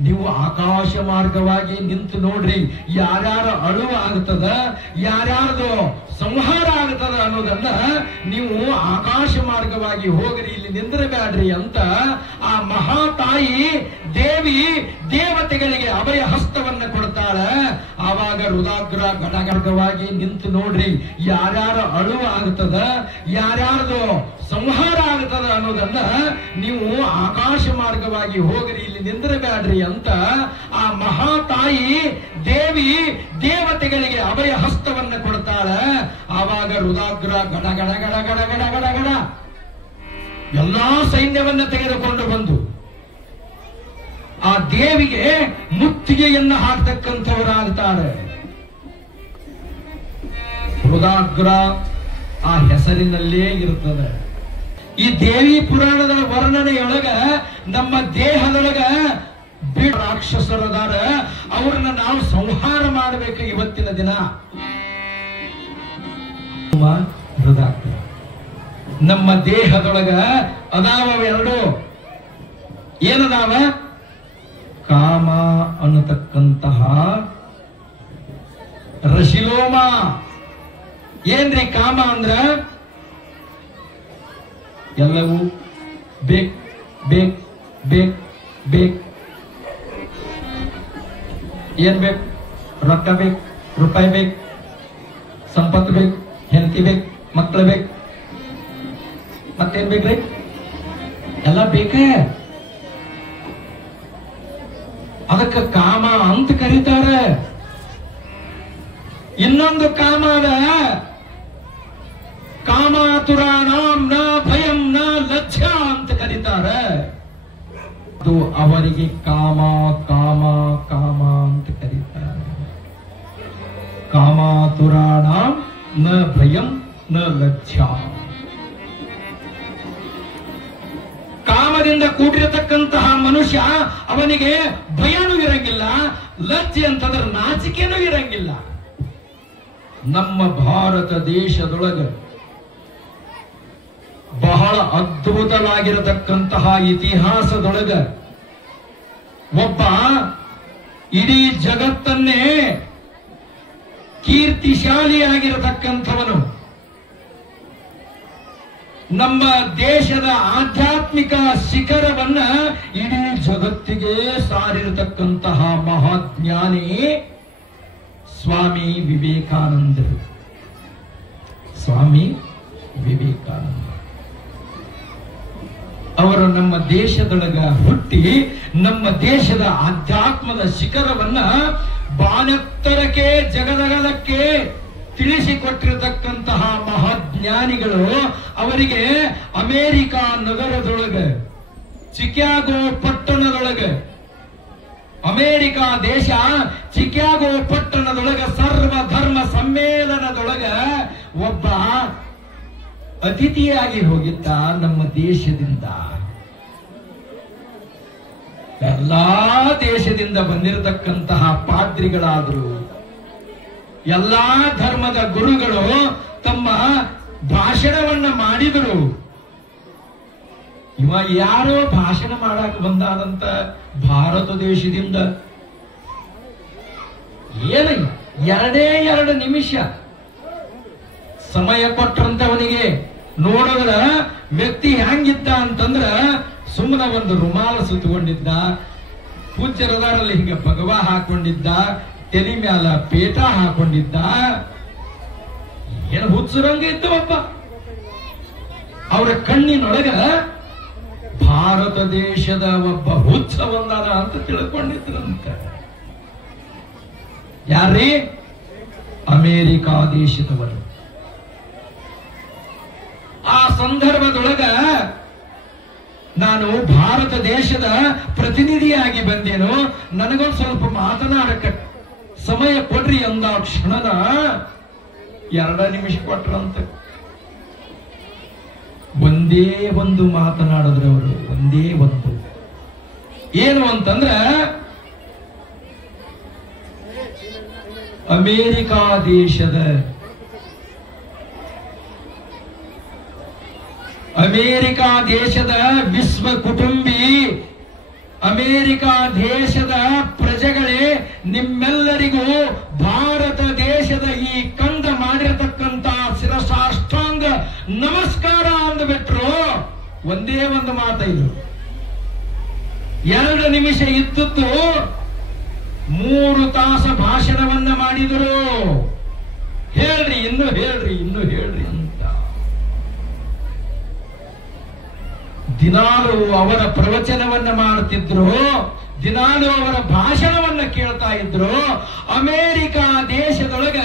ನೀವು ಆಕಾಶ ಮಾರ್ಗವಾಗಿ ನಿಂತು ನೋಡ್ರಿ, ಯಾರ್ಯಾರ ಅಳುವ ಆಗ್ತದ, ಯಾರ್ಯಾರದು ಸಂಹಾರ ಆಗ್ತದ ಅನ್ನೋದನ್ನ ನೀವು ಆಕಾಶ ಮಾರ್ಗವಾಗಿ ಹೋಗ್ರಿ, ಇಲ್ಲಿ ನಿಂದ್ರಬೇಡ್ರಿ ಅಂತ ಆ ಮಹಾತಾಯಿ ದೇವಿ ದೇವತೆಗಳಿಗೆ ಅಭಯ ಹಸ್ತವನ್ನ ಕೊಡ್ತಾಳೆ. ಆವಾಗ ರುದಾಗ್ರ ಗಡಗಡವಾಗಿ ನಿಂತು ನೋಡ್ರಿ, ಯಾರ್ಯಾರ ಅಳುವ ಆಗ್ತದ, ಯಾರ್ಯಾರದು ಸಂಹಾರ ಆಗ್ತದ ಅನ್ನೋದನ್ನ ನೀವು ಆಕಾಶ ಮಾರ್ಗವಾಗಿ ಹೋಗ್ರಿ, ಇಲ್ಲಿ ನಿಂದ್ರಬೇಡ್ರಿ ಅಂತ ಆ ಮಹಾತಾಯಿ ದೇವಿ ದೇವತೆಗಳಿಗೆ ಅಭಯ ಹಸ್ತವನ್ನ ಕೊಡ್ತಾಳೆ. ಆವಾಗ ರುದಾಗ್ರ ಗಡ ಗಡ ಗಡ ಗಡ ಗಡ ಗಡ ಗಡ ಎಲ್ಲಾ ಸೈನ್ಯವನ್ನ ತೆಗೆದುಕೊಂಡು ಬಂದು ಆ ದೇವಿಗೆ ಮುತ್ತಿಗೆಯನ್ನ ಹಾಕ್ತಕ್ಕಂಥವರಾಗ್ತಾರೆ. ರುದಾಗ್ರ ಆ ಹೆಸರಿನಲ್ಲೇ ಇರುತ್ತದೆ. ಈ ದೇವಿ ಪುರಾಣದ ವರ್ಣನೆಯೊಳಗ ನಮ್ಮ ದೇಹದೊಳಗ ರಾಕ್ಷಸರದಾರ, ಅವ್ರನ್ನ ನಾವು ಸಂಹಾರ ಮಾಡಬೇಕು ಇವತ್ತಿನ ದಿನ. ರುದಾಗ್ರ ನಮ್ಮ ದೇಹದೊಳಗ ಅದಾವ ಎರಡು. ಏನದಾವ? ಕಾಮ ಅನ್ನತಕ್ಕಂತಹ ಋಷಿಲೋಮ. ಏನ್ರಿ ಕಾಮ ಅಂದ್ರ? ಎಲ್ಲವೂ ಬೇಕ್ ಬೇಕ್ ಬೇಕ್ ಬೇಕ್. ಏನ್ ಬೇಕು? ರೊಕ್ಕ ಬೇಕು, ರೂಪಾಯಿ ಬೇಕು, ಸಂಪತ್ತು ಬೇಕು, ಹೆಂಡತಿ ಬೇಕು, ಮಕ್ಕಳು ಬೇಕು, ಮತ್ತೇನ್ ಬೇಕ್ರಿ? ಎಲ್ಲ ಬೇಕೇ. ಅದಕ್ಕೆ ಕಾಮ ಅಂತ ಕರೀತಾರೆ. ಇನ್ನೊಂದು ಕಾಮ ಅದ, ಕಾಮಾತುರಾಣಾಂ ನ ಭಯಂ ನ ಲಜ್ಜಾ ಅಂತ ಕರೀತಾರೆ. ಅದು ಅವರಿಗೆ ಕಾಮ ಕಾಮ ಕಾಮ ಅಂತ ಕರೀತಾರೆ. ಕಾಮಾತುರಾಣಾಂ ನ ಭಯಂ ನ ಲಜ್ಜಾ. ಕಾಮದಿಂದ ಕೂಡಿರತಕ್ಕಂತಹ ಮನುಷ್ಯ, ಅವನಿಗೆ ಭಯನೂ ಇರಂಗಿಲ್ಲ, ಲಜ್ಜೆ ಅಂತಂದ್ರೆ ನಾಚಿಕೆನೂ ಇರಂಗಿಲ್ಲ. ನಮ್ಮ ಭಾರತ ದೇಶದೊಳಗ ಬಹಳ ಅದ್ಭುತವಾಗಿರತಕ್ಕಂತಹ ಇತಿಹಾಸದೊಳಗ ಒಬ್ಬ ಇಡೀ ಜಗತ್ತನ್ನೇ ಕೀರ್ತಿಶಾಲಿಯಾಗಿರತಕ್ಕಂಥವನು, ನಮ್ಮ ದೇಶದ ಆಧ್ಯಾತ್ಮಿಕ ಶಿಖರವನ್ನ ಇಡೀ ಜಗತ್ತಿಗೆ ಸಾರಿರತಕ್ಕಂತಹ ಮಹಾಜ್ಞಾನಿ ಸ್ವಾಮಿ ವಿವೇಕಾನಂದರು. ಸ್ವಾಮಿ ವಿವೇಕಾನಂದ ಅವರು ನಮ್ಮ ದೇಶದೊಳಗ ಹುಟ್ಟಿ ನಮ್ಮ ದೇಶದ ಆಧ್ಯಾತ್ಮದ ಶಿಖರವನ್ನ ಬಾನೆತ್ತರಕ್ಕೆ ಜಗದಗಲಕ್ಕೆ ತಿಳಿಸಿಕೊಟ್ಟಿರತಕ್ಕಂತಹ ಮಹಾಜ್ಞಾನಿಗಳು. ಅವರಿಗೆ ಅಮೆರಿಕ ನಗರದೊಳಗ, ಚಿಕಾಗೋ ಪಟ್ಟಣದೊಳಗ, ಅಮೆರಿಕ ದೇಶ ಚಿಕಾಗೋ ಪಟ್ಟಣದೊಳಗ ಸರ್ವ ಧರ್ಮ ಸಮ್ಮೇಳನದೊಳಗ ಒಬ್ಬ ಅತಿಥಿಯಾಗಿ ಹೋಗಿದ್ದ. ನಮ್ಮ ದೇಶದಿಂದ, ಎಲ್ಲಾ ದೇಶದಿಂದ ಬಂದಿರತಕ್ಕಂತಹ ಪಾದ್ರಿಗಳಾದ್ರು, ಎಲ್ಲಾ ಧರ್ಮದ ಗುರುಗಳು ತಮ್ಮ ಭಾಷಣವನ್ನ ಮಾಡಿದರು. ಇವ ಯಾರೋ ಭಾಷಣ ಮಾಡಕ್ ಬಂದಾದಂತ ಭಾರತ ದೇಶದಿಂದ ಏನ 2 ನಿಮಿಷ ಸಮಯ ಕೊಟ್ರಂತವನಿಗೆ. ನೋಡಿದ್ರ ವ್ಯಕ್ತಿ ಹೆಂಗಿದ್ದ ಅಂತಂದ್ರ ಸುಮ್ಮನೆ ಒಂದು ರುಮಾಲ ಸುತ್ತಕೊಂಡಿದ್ದ, ಪೂಜ್ಯರದಾರಲ್ಲಿ ಹಿಂಗ ಭಗವಾ ಹಾಕೊಂಡಿದ್ದ, ತಲೆ ಮ್ಯಾಲ ಪೇಟ ಹಾಕೊಂಡಿದ್ದ, ಏನು ಹುಚ್ಚರಂಗ ಇದ್ದವಪ್ಪ. ಅವರ ಕಣ್ಣಿನೊಳಗ ಭಾರತ ದೇಶದ ಒಬ್ಬ ಹುಚ್ಚ ಬಂದಾರ ಅಂತ ತಿಳ್ಕೊಂಡಿದ್ರಂತ. ಯಾರೀ? ಅಮೆರಿಕಾ ದೇಶದವರು. ಆ ಸಂದರ್ಭದೊಳಗ ನಾನು ಭಾರತ ದೇಶದ ಪ್ರತಿನಿಧಿಯಾಗಿ ಬಂದೇನು, ನನಗೊಂದು ಸ್ವಲ್ಪ ಮಾತನಾಡಕ ಸಮಯ ಕೊಡ್ರಿ ಅಂದ ಕ್ಷಣನ 2 ನಿಮಿಷ ಕೊಟ್ರಂತ. ಒಂದೇ ಒಂದು ಮಾತನಾಡಿದ್ರು ಅವರು, ಒಂದೇ ಒಂದು. ಏನು ಅಂತಂದ್ರ ಅಮೆರಿಕಾ ದೇಶದ ವಿಶ್ವ ಕುಟುಂಬಿ, ಅಮೆರಿಕಾ ದೇಶದ ಪ್ರಜೆಗಳೇ, ನಿಮ್ಮೆಲ್ಲರಿಗೂ ಭಾರತ ದೇಶದ ಈ ಕಂದ ಮಾಡಿರತಕ್ಕಂತ ಶಿರಸಾಷ್ಟಾಂಗ ನಮಸ್ಕಾರ ಅಂದ್ಬಿಟ್ರು. ಒಂದೇ ಒಂದು ಮಾತೈದು. 2 ನಿಮಿಷ ಇದ್ದದ್ದು 3 ತಾಸು ಭಾಷಣವನ್ನ ಮಾಡಿದರು. ಹೇಳ್ರಿ, ಇನ್ನು ಹೇಳ್ರಿ ಅಂತ. ದಿನಾಲು ಅವರ ಪ್ರವಚನವನ್ನ ಮಾಡುತ್ತಿದ್ರು, ದಿನಾಲು ಅವರ ಭಾಷಣವನ್ನ ಕೇಳ್ತಾ ಇದ್ರು. ಅಮೆರಿಕಾ ದೇಶದೊಳಗ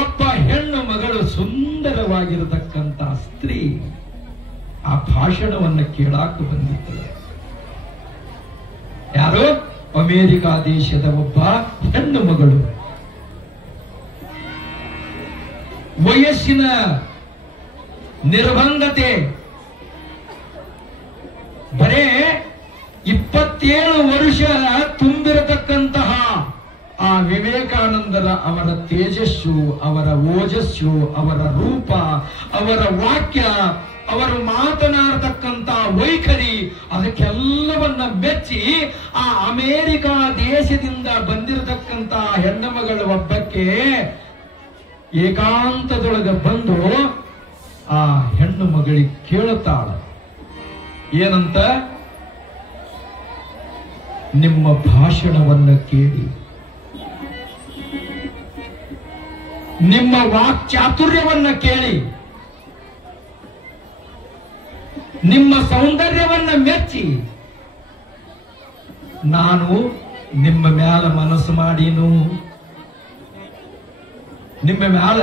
ಒಬ್ಬ ಹೆಣ್ಣು ಮಗಳು, ಸುಂದರವಾಗಿರತಕ್ಕಂತ ಸ್ತ್ರೀ ಆ ಭಾಷಣವನ್ನ ಕೇಳಾಕ ಬಂದಿದ್ದಳು. ಯಾರು? ಅಮೆರಿಕಾ ದೇಶದ ಒಬ್ಬ ಹೆಣ್ಣು ಮಗಳು. ವಯಸ್ಸಿನ ನಿರ್ಬಂಧತೆ, ಬರೇ 27 ವರ್ಷ ತುಂಬಿರತಕ್ಕಂತಹ ಆ ವಿವೇಕಾನಂದರ ಅವರ ತೇಜಸ್ಸು, ಅವರ ಓಜಸ್ಸು, ಅವರ ರೂಪ, ಅವರ ವಾಕ್ಯ, ಅವರು ಮಾತನಾಡತಕ್ಕಂತ ವೈಖರಿ, ಅದಕ್ಕೆಲ್ಲವನ್ನ ಮೆಚ್ಚಿ ಆ ಅಮೆರಿಕಾ ದೇಶದಿಂದ ಬಂದಿರತಕ್ಕಂತ ಹೆಣ್ಣು ಮಗಳು ಒಬ್ಬಕ್ಕೆ ಏಕಾಂತದೊಳಗೆ ಬಂದು ಆ ಹೆಣ್ಣು ಮಗಳಿಗೆ ಕೇಳುತ್ತಾಳ, ಏನಂತ? ನಿಮ್ಮ ಭಾಷಣವನ್ನ ಕೇಳಿ, ನಿಮ್ಮ ವಾಕ್ಚಾತುರ್ಯವನ್ನ ಕೇಳಿ, ನಿಮ್ಮ ಸೌಂದರ್ಯವನ್ನ ಮೆಚ್ಚಿ ನಾನು ನಿಮ್ಮ ಮ್ಯಾಲ ಮನಸ್ಸು ಮಾಡೀನು, ನಿಮ್ಮ ಮ್ಯಾಲ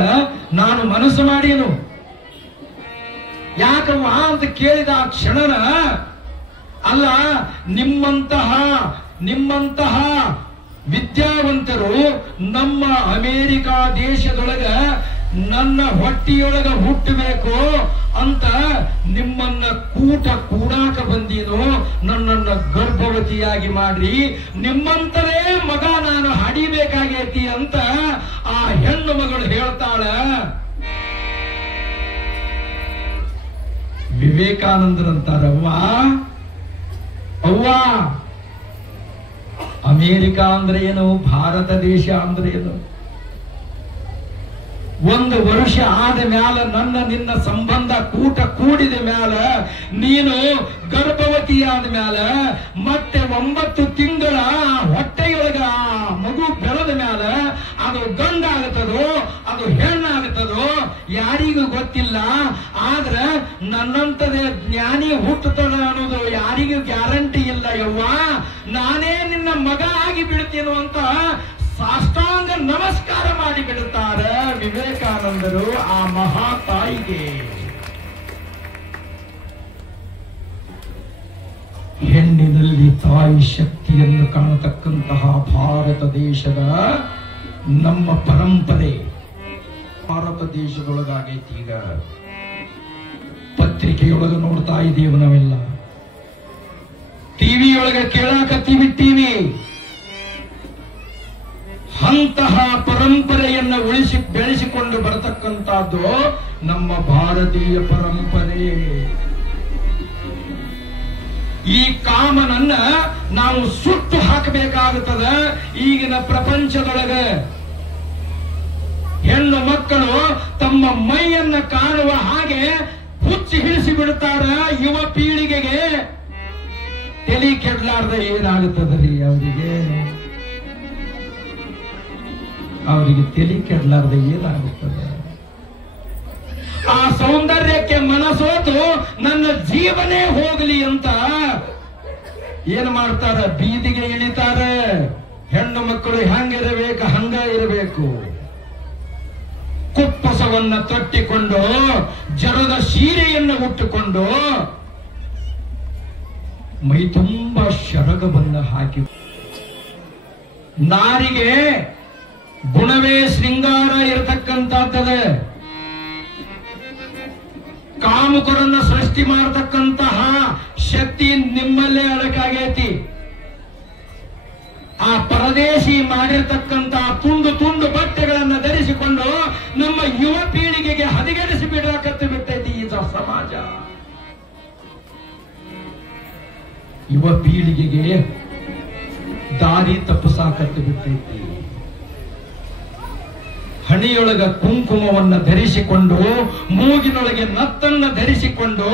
ನಾನು ಮನಸ್ಸು ಮಾಡೀನು. ಯಾಕವ್ವ ಅಂತ ಕೇಳಿದ ಆ ಕ್ಷಣನ, ಅಲ್ಲ ನಿಮ್ಮಂತಹ ವಿದ್ಯಾವಂತರು ನಮ್ಮ ಅಮೇರಿಕಾ ದೇಶದೊಳಗ ನನ್ನ ಹೊಟ್ಟಿಯೊಳಗ ಹುಟ್ಟಬೇಕು ಅಂತ ನಿಮ್ಮನ್ನ ಕೂಡಾಕ ಬಂದೀನು, ನನ್ನನ್ನ ಗರ್ಭವತಿಯಾಗಿ ಮಾಡ್ರಿ, ನಿಮ್ಮಂತರೇ ಮಗ ನಾನು ಹಡಿಬೇಕಾಗೈತಿ ಅಂತ ಆ ಹೆಣ್ಣು ಮಗಳು ಹೇಳ್ತಾಳ. ವಿವೇಕಾನಂದರಂತಾರವ್ವ, ಅವ್ವ ಅಮೇರಿಕಾ ಅಂದ್ರೆ ಏನು, ಭಾರತ ದೇಶ ಅಂದ್ರೆ ಏನು? 1 ವರ್ಷ ಆದ ಮ್ಯಾಲ ನಿನ್ನ ಸಂಬಂಧ ಕೂಡಿದ ಮ್ಯಾಲ, ನೀನು ಗರ್ಭವತಿಯಾದ ಮ್ಯಾಲ, ಮತ್ತೆ 9 ತಿಂಗಳ ಹೊಟ್ಟೆಯೊಳಗ ಮಗು ಬೆಳೆದ ಮ್ಯಾಲ ಅದು ಗಂಡಾಗುತ್ತದೋ ಅದು ಹೆಣ್ಣಾಗುತ್ತದೋ ಯಾರಿಗೂ ಗೊತ್ತಿಲ್ಲ. ಆದ್ರ ನನ್ನಂತದೇ ಜ್ಞಾನಿ ಹುಟ್ಟುತ್ತದ ಅನ್ನೋದು ಯಾರಿಗೂ ಗ್ಯಾರಂಟಿ ಇಲ್ಲ. ಯವ್ವ ನಾನೇ ನಿನ್ನ ಮಗ ಆಗಿ ಬಿಡ್ತೀನೋ ಅಂತ ಸಾಷ್ಟಾಂಗ ನಮಸ್ಕಾರ ಮಾಡಿ ಬಿಡುತ್ತಾರೆ ವಿವೇಕಾನಂದರು ಆ ಮಹಾ ತಾಯಿಗೆ. ಹೆಣ್ಣಿನಲ್ಲಿ ತಾಯಿ ಶಕ್ತಿಯನ್ನು ಕಾಣತಕ್ಕಂತಹ ಭಾರತ ದೇಶದ ನಮ್ಮ ಪರಂಪರೆ ಭಾರತ ದೇಶದೊಳಗಾಗೈತಿ. ಈಗ ಪತ್ರಿಕೆಯೊಳಗ ನೋಡ್ತಾ ಇದ್ದೀವಿ ನಾವೆಲ್ಲ, ಟಿವಿಯೊಳಗ ಕೇಳಾಕತ್ತೀವಿ ಟಿವಿ. ಅಂತಹ ಪರಂಪರೆಯನ್ನು ಬೆಳೆಸಿಕೊಂಡು ಬರತಕ್ಕಂತಹದ್ದು ನಮ್ಮ ಭಾರತೀಯ ಪರಂಪರೆ. ಈ ಕಾಮನನ್ನ ನಾವು ಸುಟ್ಟು ಹಾಕಬೇಕಾಗುತ್ತದೆ. ಈಗಿನ ಪ್ರಪಂಚದೊಳಗೆ ಹೆಣ್ಣು ಮಕ್ಕಳು ತಮ್ಮ ಮೈಯನ್ನ ಕಾಣುವ ಹಾಗೆ ಹುಚ್ಚಿ ಹಿಡಿಸಿ ಬಿಡುತ್ತಾರೆ. ಯುವ ಪೀಳಿಗೆಗೆ ತಲೆ ಕೆಡಲಾರ್ದ ಏನಾಗುತ್ತದ್ರಿ? ಅವರಿಗೆ ತಲೆ ಕೆಡಲಾರ್ದ ಏನಾಗುತ್ತದೆ? ಆ ಸೌಂದರ್ಯಕ್ಕೆ ಮನಸೋತು ನನ್ನ ಜೀವನೇ ಹೋಗಲಿ ಅಂತ ಏನ್ ಮಾಡ್ತಾರ? ಬೀದಿಗೆ ಇಳಿತಾರೆ. ಹೆಣ್ಣು ಮಕ್ಕಳು ಹೆಂಗಿರಬೇಕು ಹಂಗ ಇರಬೇಕು. ಕುಪ್ಪಸವನ್ನ ತೊಟ್ಟಿಕೊಂಡು, ಜರದ ಸೀರೆಯನ್ನು ಉಟ್ಟುಕೊಂಡು, ಮೈ ತುಂಬ ಶರಗವನ್ನ ಹಾಕಿ, ನಾರಿಗೆ ಗುಣವೇ ಶೃಂಗಾರ ಇರತಕ್ಕಂತಹದ್ದೇ. ಕಾಮುಕರನ್ನ ಸೃಷ್ಟಿ ಮಾಡತಕ್ಕಂತಹ ಶಕ್ತಿ ನಿಮ್ಮಲ್ಲೇ ಅಡಕಾಗೈತಿ. ಆ ಪರದೇಶಿ ಮಾಡಿರ್ತಕ್ಕಂತಹ ತುಂಡು ಬಟ್ಟೆಗಳನ್ನು ಧರಿಸಿಕೊಂಡು ನಮ್ಮ ಯುವ ಪೀಳಿಗೆಗೆ ಹದಗೆಡಿಸಿ ಬಿಡಕತ್ತು ಬಿಟ್ಟೈತಿ ಈ ಸಮಾಜ. ಯುವ ಪೀಳಿಗೆಗೆ ದಾರಿ ತಪ್ಪಿಸಾಕತ್ತು ಬಿಟ್ಟೈತಿ. ಹಣಿಯೊಳಗ ಕುಂಕುಮವನ್ನ ಧರಿಸಿಕೊಂಡು, ಮೂಗಿನೊಳಗೆ ನತ್ತನ್ನ ಧರಿಸಿಕೊಂಡು,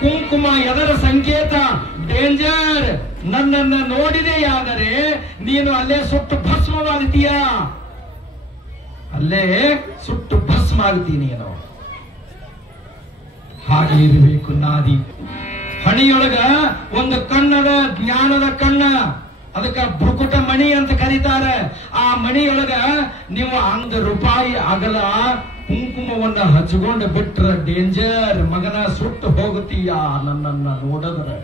ಕುಂಕುಮ ಎದರ ಸಂಕೇತ? ಡೇಂಜರ್. ನನ್ನನ್ನ ನೋಡಿದೆಯಾದರೆ ನೀನು ಅಲ್ಲೇ ಸುಟ್ಟು ಭಸ್ಮವಾಗ್ತೀಯ, ಅಲ್ಲೇ ಸುಟ್ಟು ಭಸ್ಮ ಆಗ್ತೀನಿ ನೀನು. ಹಾಗೆ ಇರಬೇಕು ನಾದಿ. ಹಣಿಯೊಳಗ ಒಂದು ಕಣ್ಣದ, ಜ್ಞಾನದ ಕಣ್ಣ, ಅದಕ್ಕ ಬೃಕುಟ ಮಣಿ ಅಂತ ಕರೀತಾರೆ. ಆ ಮಣಿಯೊಳಗ ನೀವು 1 ರೂಪಾಯಿ ಅಗಲ ಕುಂಕುಮವನ್ನ ಹಚ್ಕೊಂಡು ಬಿಟ್ರ ಡೇಂಜರ್. ಮಗನ ಸುಟ್ಟು ಹೋಗುತ್ತೀಯ. ನನ್ನನ್ನ ನೋಡಿದ್ರೆ,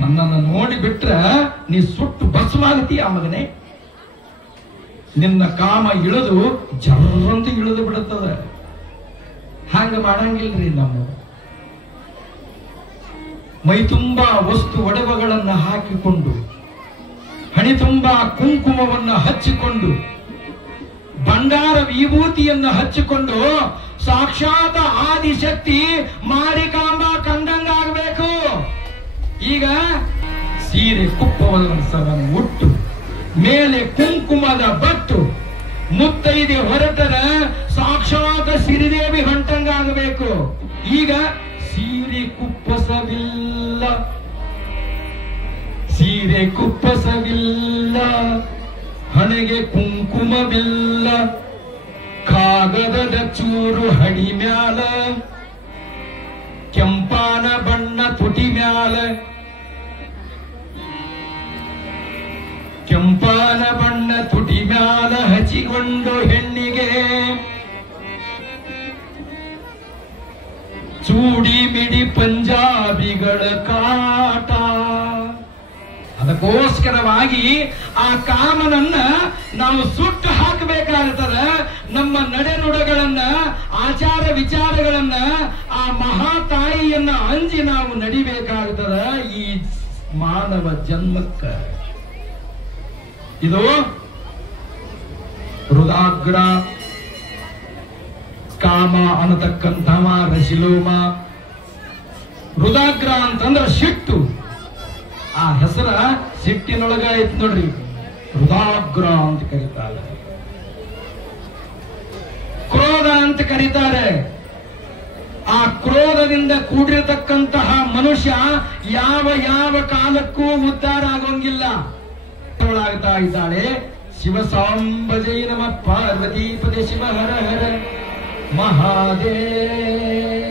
ನನ್ನನ್ನು ನೋಡಿ ಬಿಟ್ರ ನೀ ಸುಟ್ಟು ಭಸ್ಮಾಗತೀಯ ಮಗನೇ. ನಿನ್ನ ಕಾಮ ಇಳಿದು ಜರ್ರಂತ ಇಳಿದು ಬಿಡುತ್ತದೆ. ಹಂಗ ಮಾಡಂಗಿಲ್ರಿ ನಾವು. ಮೈ ತುಂಬಾ ವಸ್ತು ಒಡವೆಗಳನ್ನ ಹಾಕಿಕೊಂಡು, ಹಣಿ ತುಂಬಾ ಕುಂಕುಮವನ್ನ ಹಚ್ಚಿಕೊಂಡು, ಬಂಗಾರ ವಿಭೂತಿಯನ್ನ ಹಚ್ಚಿಕೊಂಡು ಸಾಕ್ಷಾತ್ ಆದಿಶಕ್ತಿ ಮಾರಿಕಾಂಬ ಕಂಡಂಗಾಗಬೇಕು. ಈಗ ಸೀರೆ ಕುಪ್ಪವನ್ನ ಉಟ್ಟು, ಮೇಲೆ ಕುಂಕುಮದ ಬಟ್ಟು, ಮುತ್ತೈದೆ ಹೊರಟರ ಸಾಕ್ಷಾತ್ ಸಿರಿದೇವಿ ಹೊಂಟಂಗಾಗಬೇಕು. ಈಗ ಸೀರೆ ಕುಪ್ಪಸವಿಲ್ಲ, ಸೀರೆ ಕುಪ್ಪಸವಿಲ್ಲ, ಹಣೆಗೆ ಕುಂಕುಮವಿಲ್ಲ, ಕಾಗದದ ಚೂರು ಹಣಿ ಮ್ಯಾಲ, ಕೆಂಪಾನ ಬಣ್ಣ ತುಟಿ ಮ್ಯಾಲ, ಕೆಂಪಾನ ಬಣ್ಣ ತುಟಿ ಮ್ಯಾಲ ಹಚ್ಚಿಕೊಂಡು ಹೆಣ್ಣಿಗೆ ಚೂಡಿ ಮಿಡಿ ಪಂಜಾಬಿಗಳ ಕಾಟ. ಅದಕ್ಕೋಸ್ಕರವಾಗಿ ಆ ಕಾಮನನ್ನ ನಾವು ಸುಟ್ಟು ಹಾಕಬೇಕಾಗುತ್ತದೆ. ನಮ್ಮ ನಡೆನುಡಗಳನ್ನ, ಆಚಾರ ವಿಚಾರಗಳನ್ನ, ಆ ಮಹಾತಾಯಿಯನ್ನ ಅಂಜಿ ನಾವು ನಡಿಬೇಕಾಗುತ್ತದೆ ಈ ಮಾನವ ಜನ್ಮಕ್ಕ. ಇದು ಹೃದಾಗ್ರ ಕಾಮ ಅನ್ನತಕ್ಕಂಥವ ರಶಿಲೋಮ. ಹೃದಾಗ್ರ ಅಂತಂದ್ರ ಸಿಟ್ಟು. ಆ ಹೆಸರ ಸಿಟ್ಟಿನೊಳಗ ಐತ್ ನೋಡ್ರಿ, ಹೃದಾಗ್ರ ಅಂತ ಕರೀತಾರೆ. ಕ್ರೋಧ ಅಂತ ಕರೀತಾರೆ. ಆ ಕ್ರೋಧದಿಂದ ಕೂಡಿರತಕ್ಕಂತಹ ಮನುಷ್ಯ ಯಾವ ಯಾವ ಕಾಲಕ್ಕೂ ಉದ್ಧಾರ ಆಗೋಂಗಿಲ್ಲ. ಆಗ್ತಾ ಇದ್ದಾಳೆ. ಶಿವ ಸಾಂಬಜೈ ನಮ ಪಾರ್ವತಿ ಪದೇ ಶಿವ ಹರ ಹರ ಮಹಾದೇವ.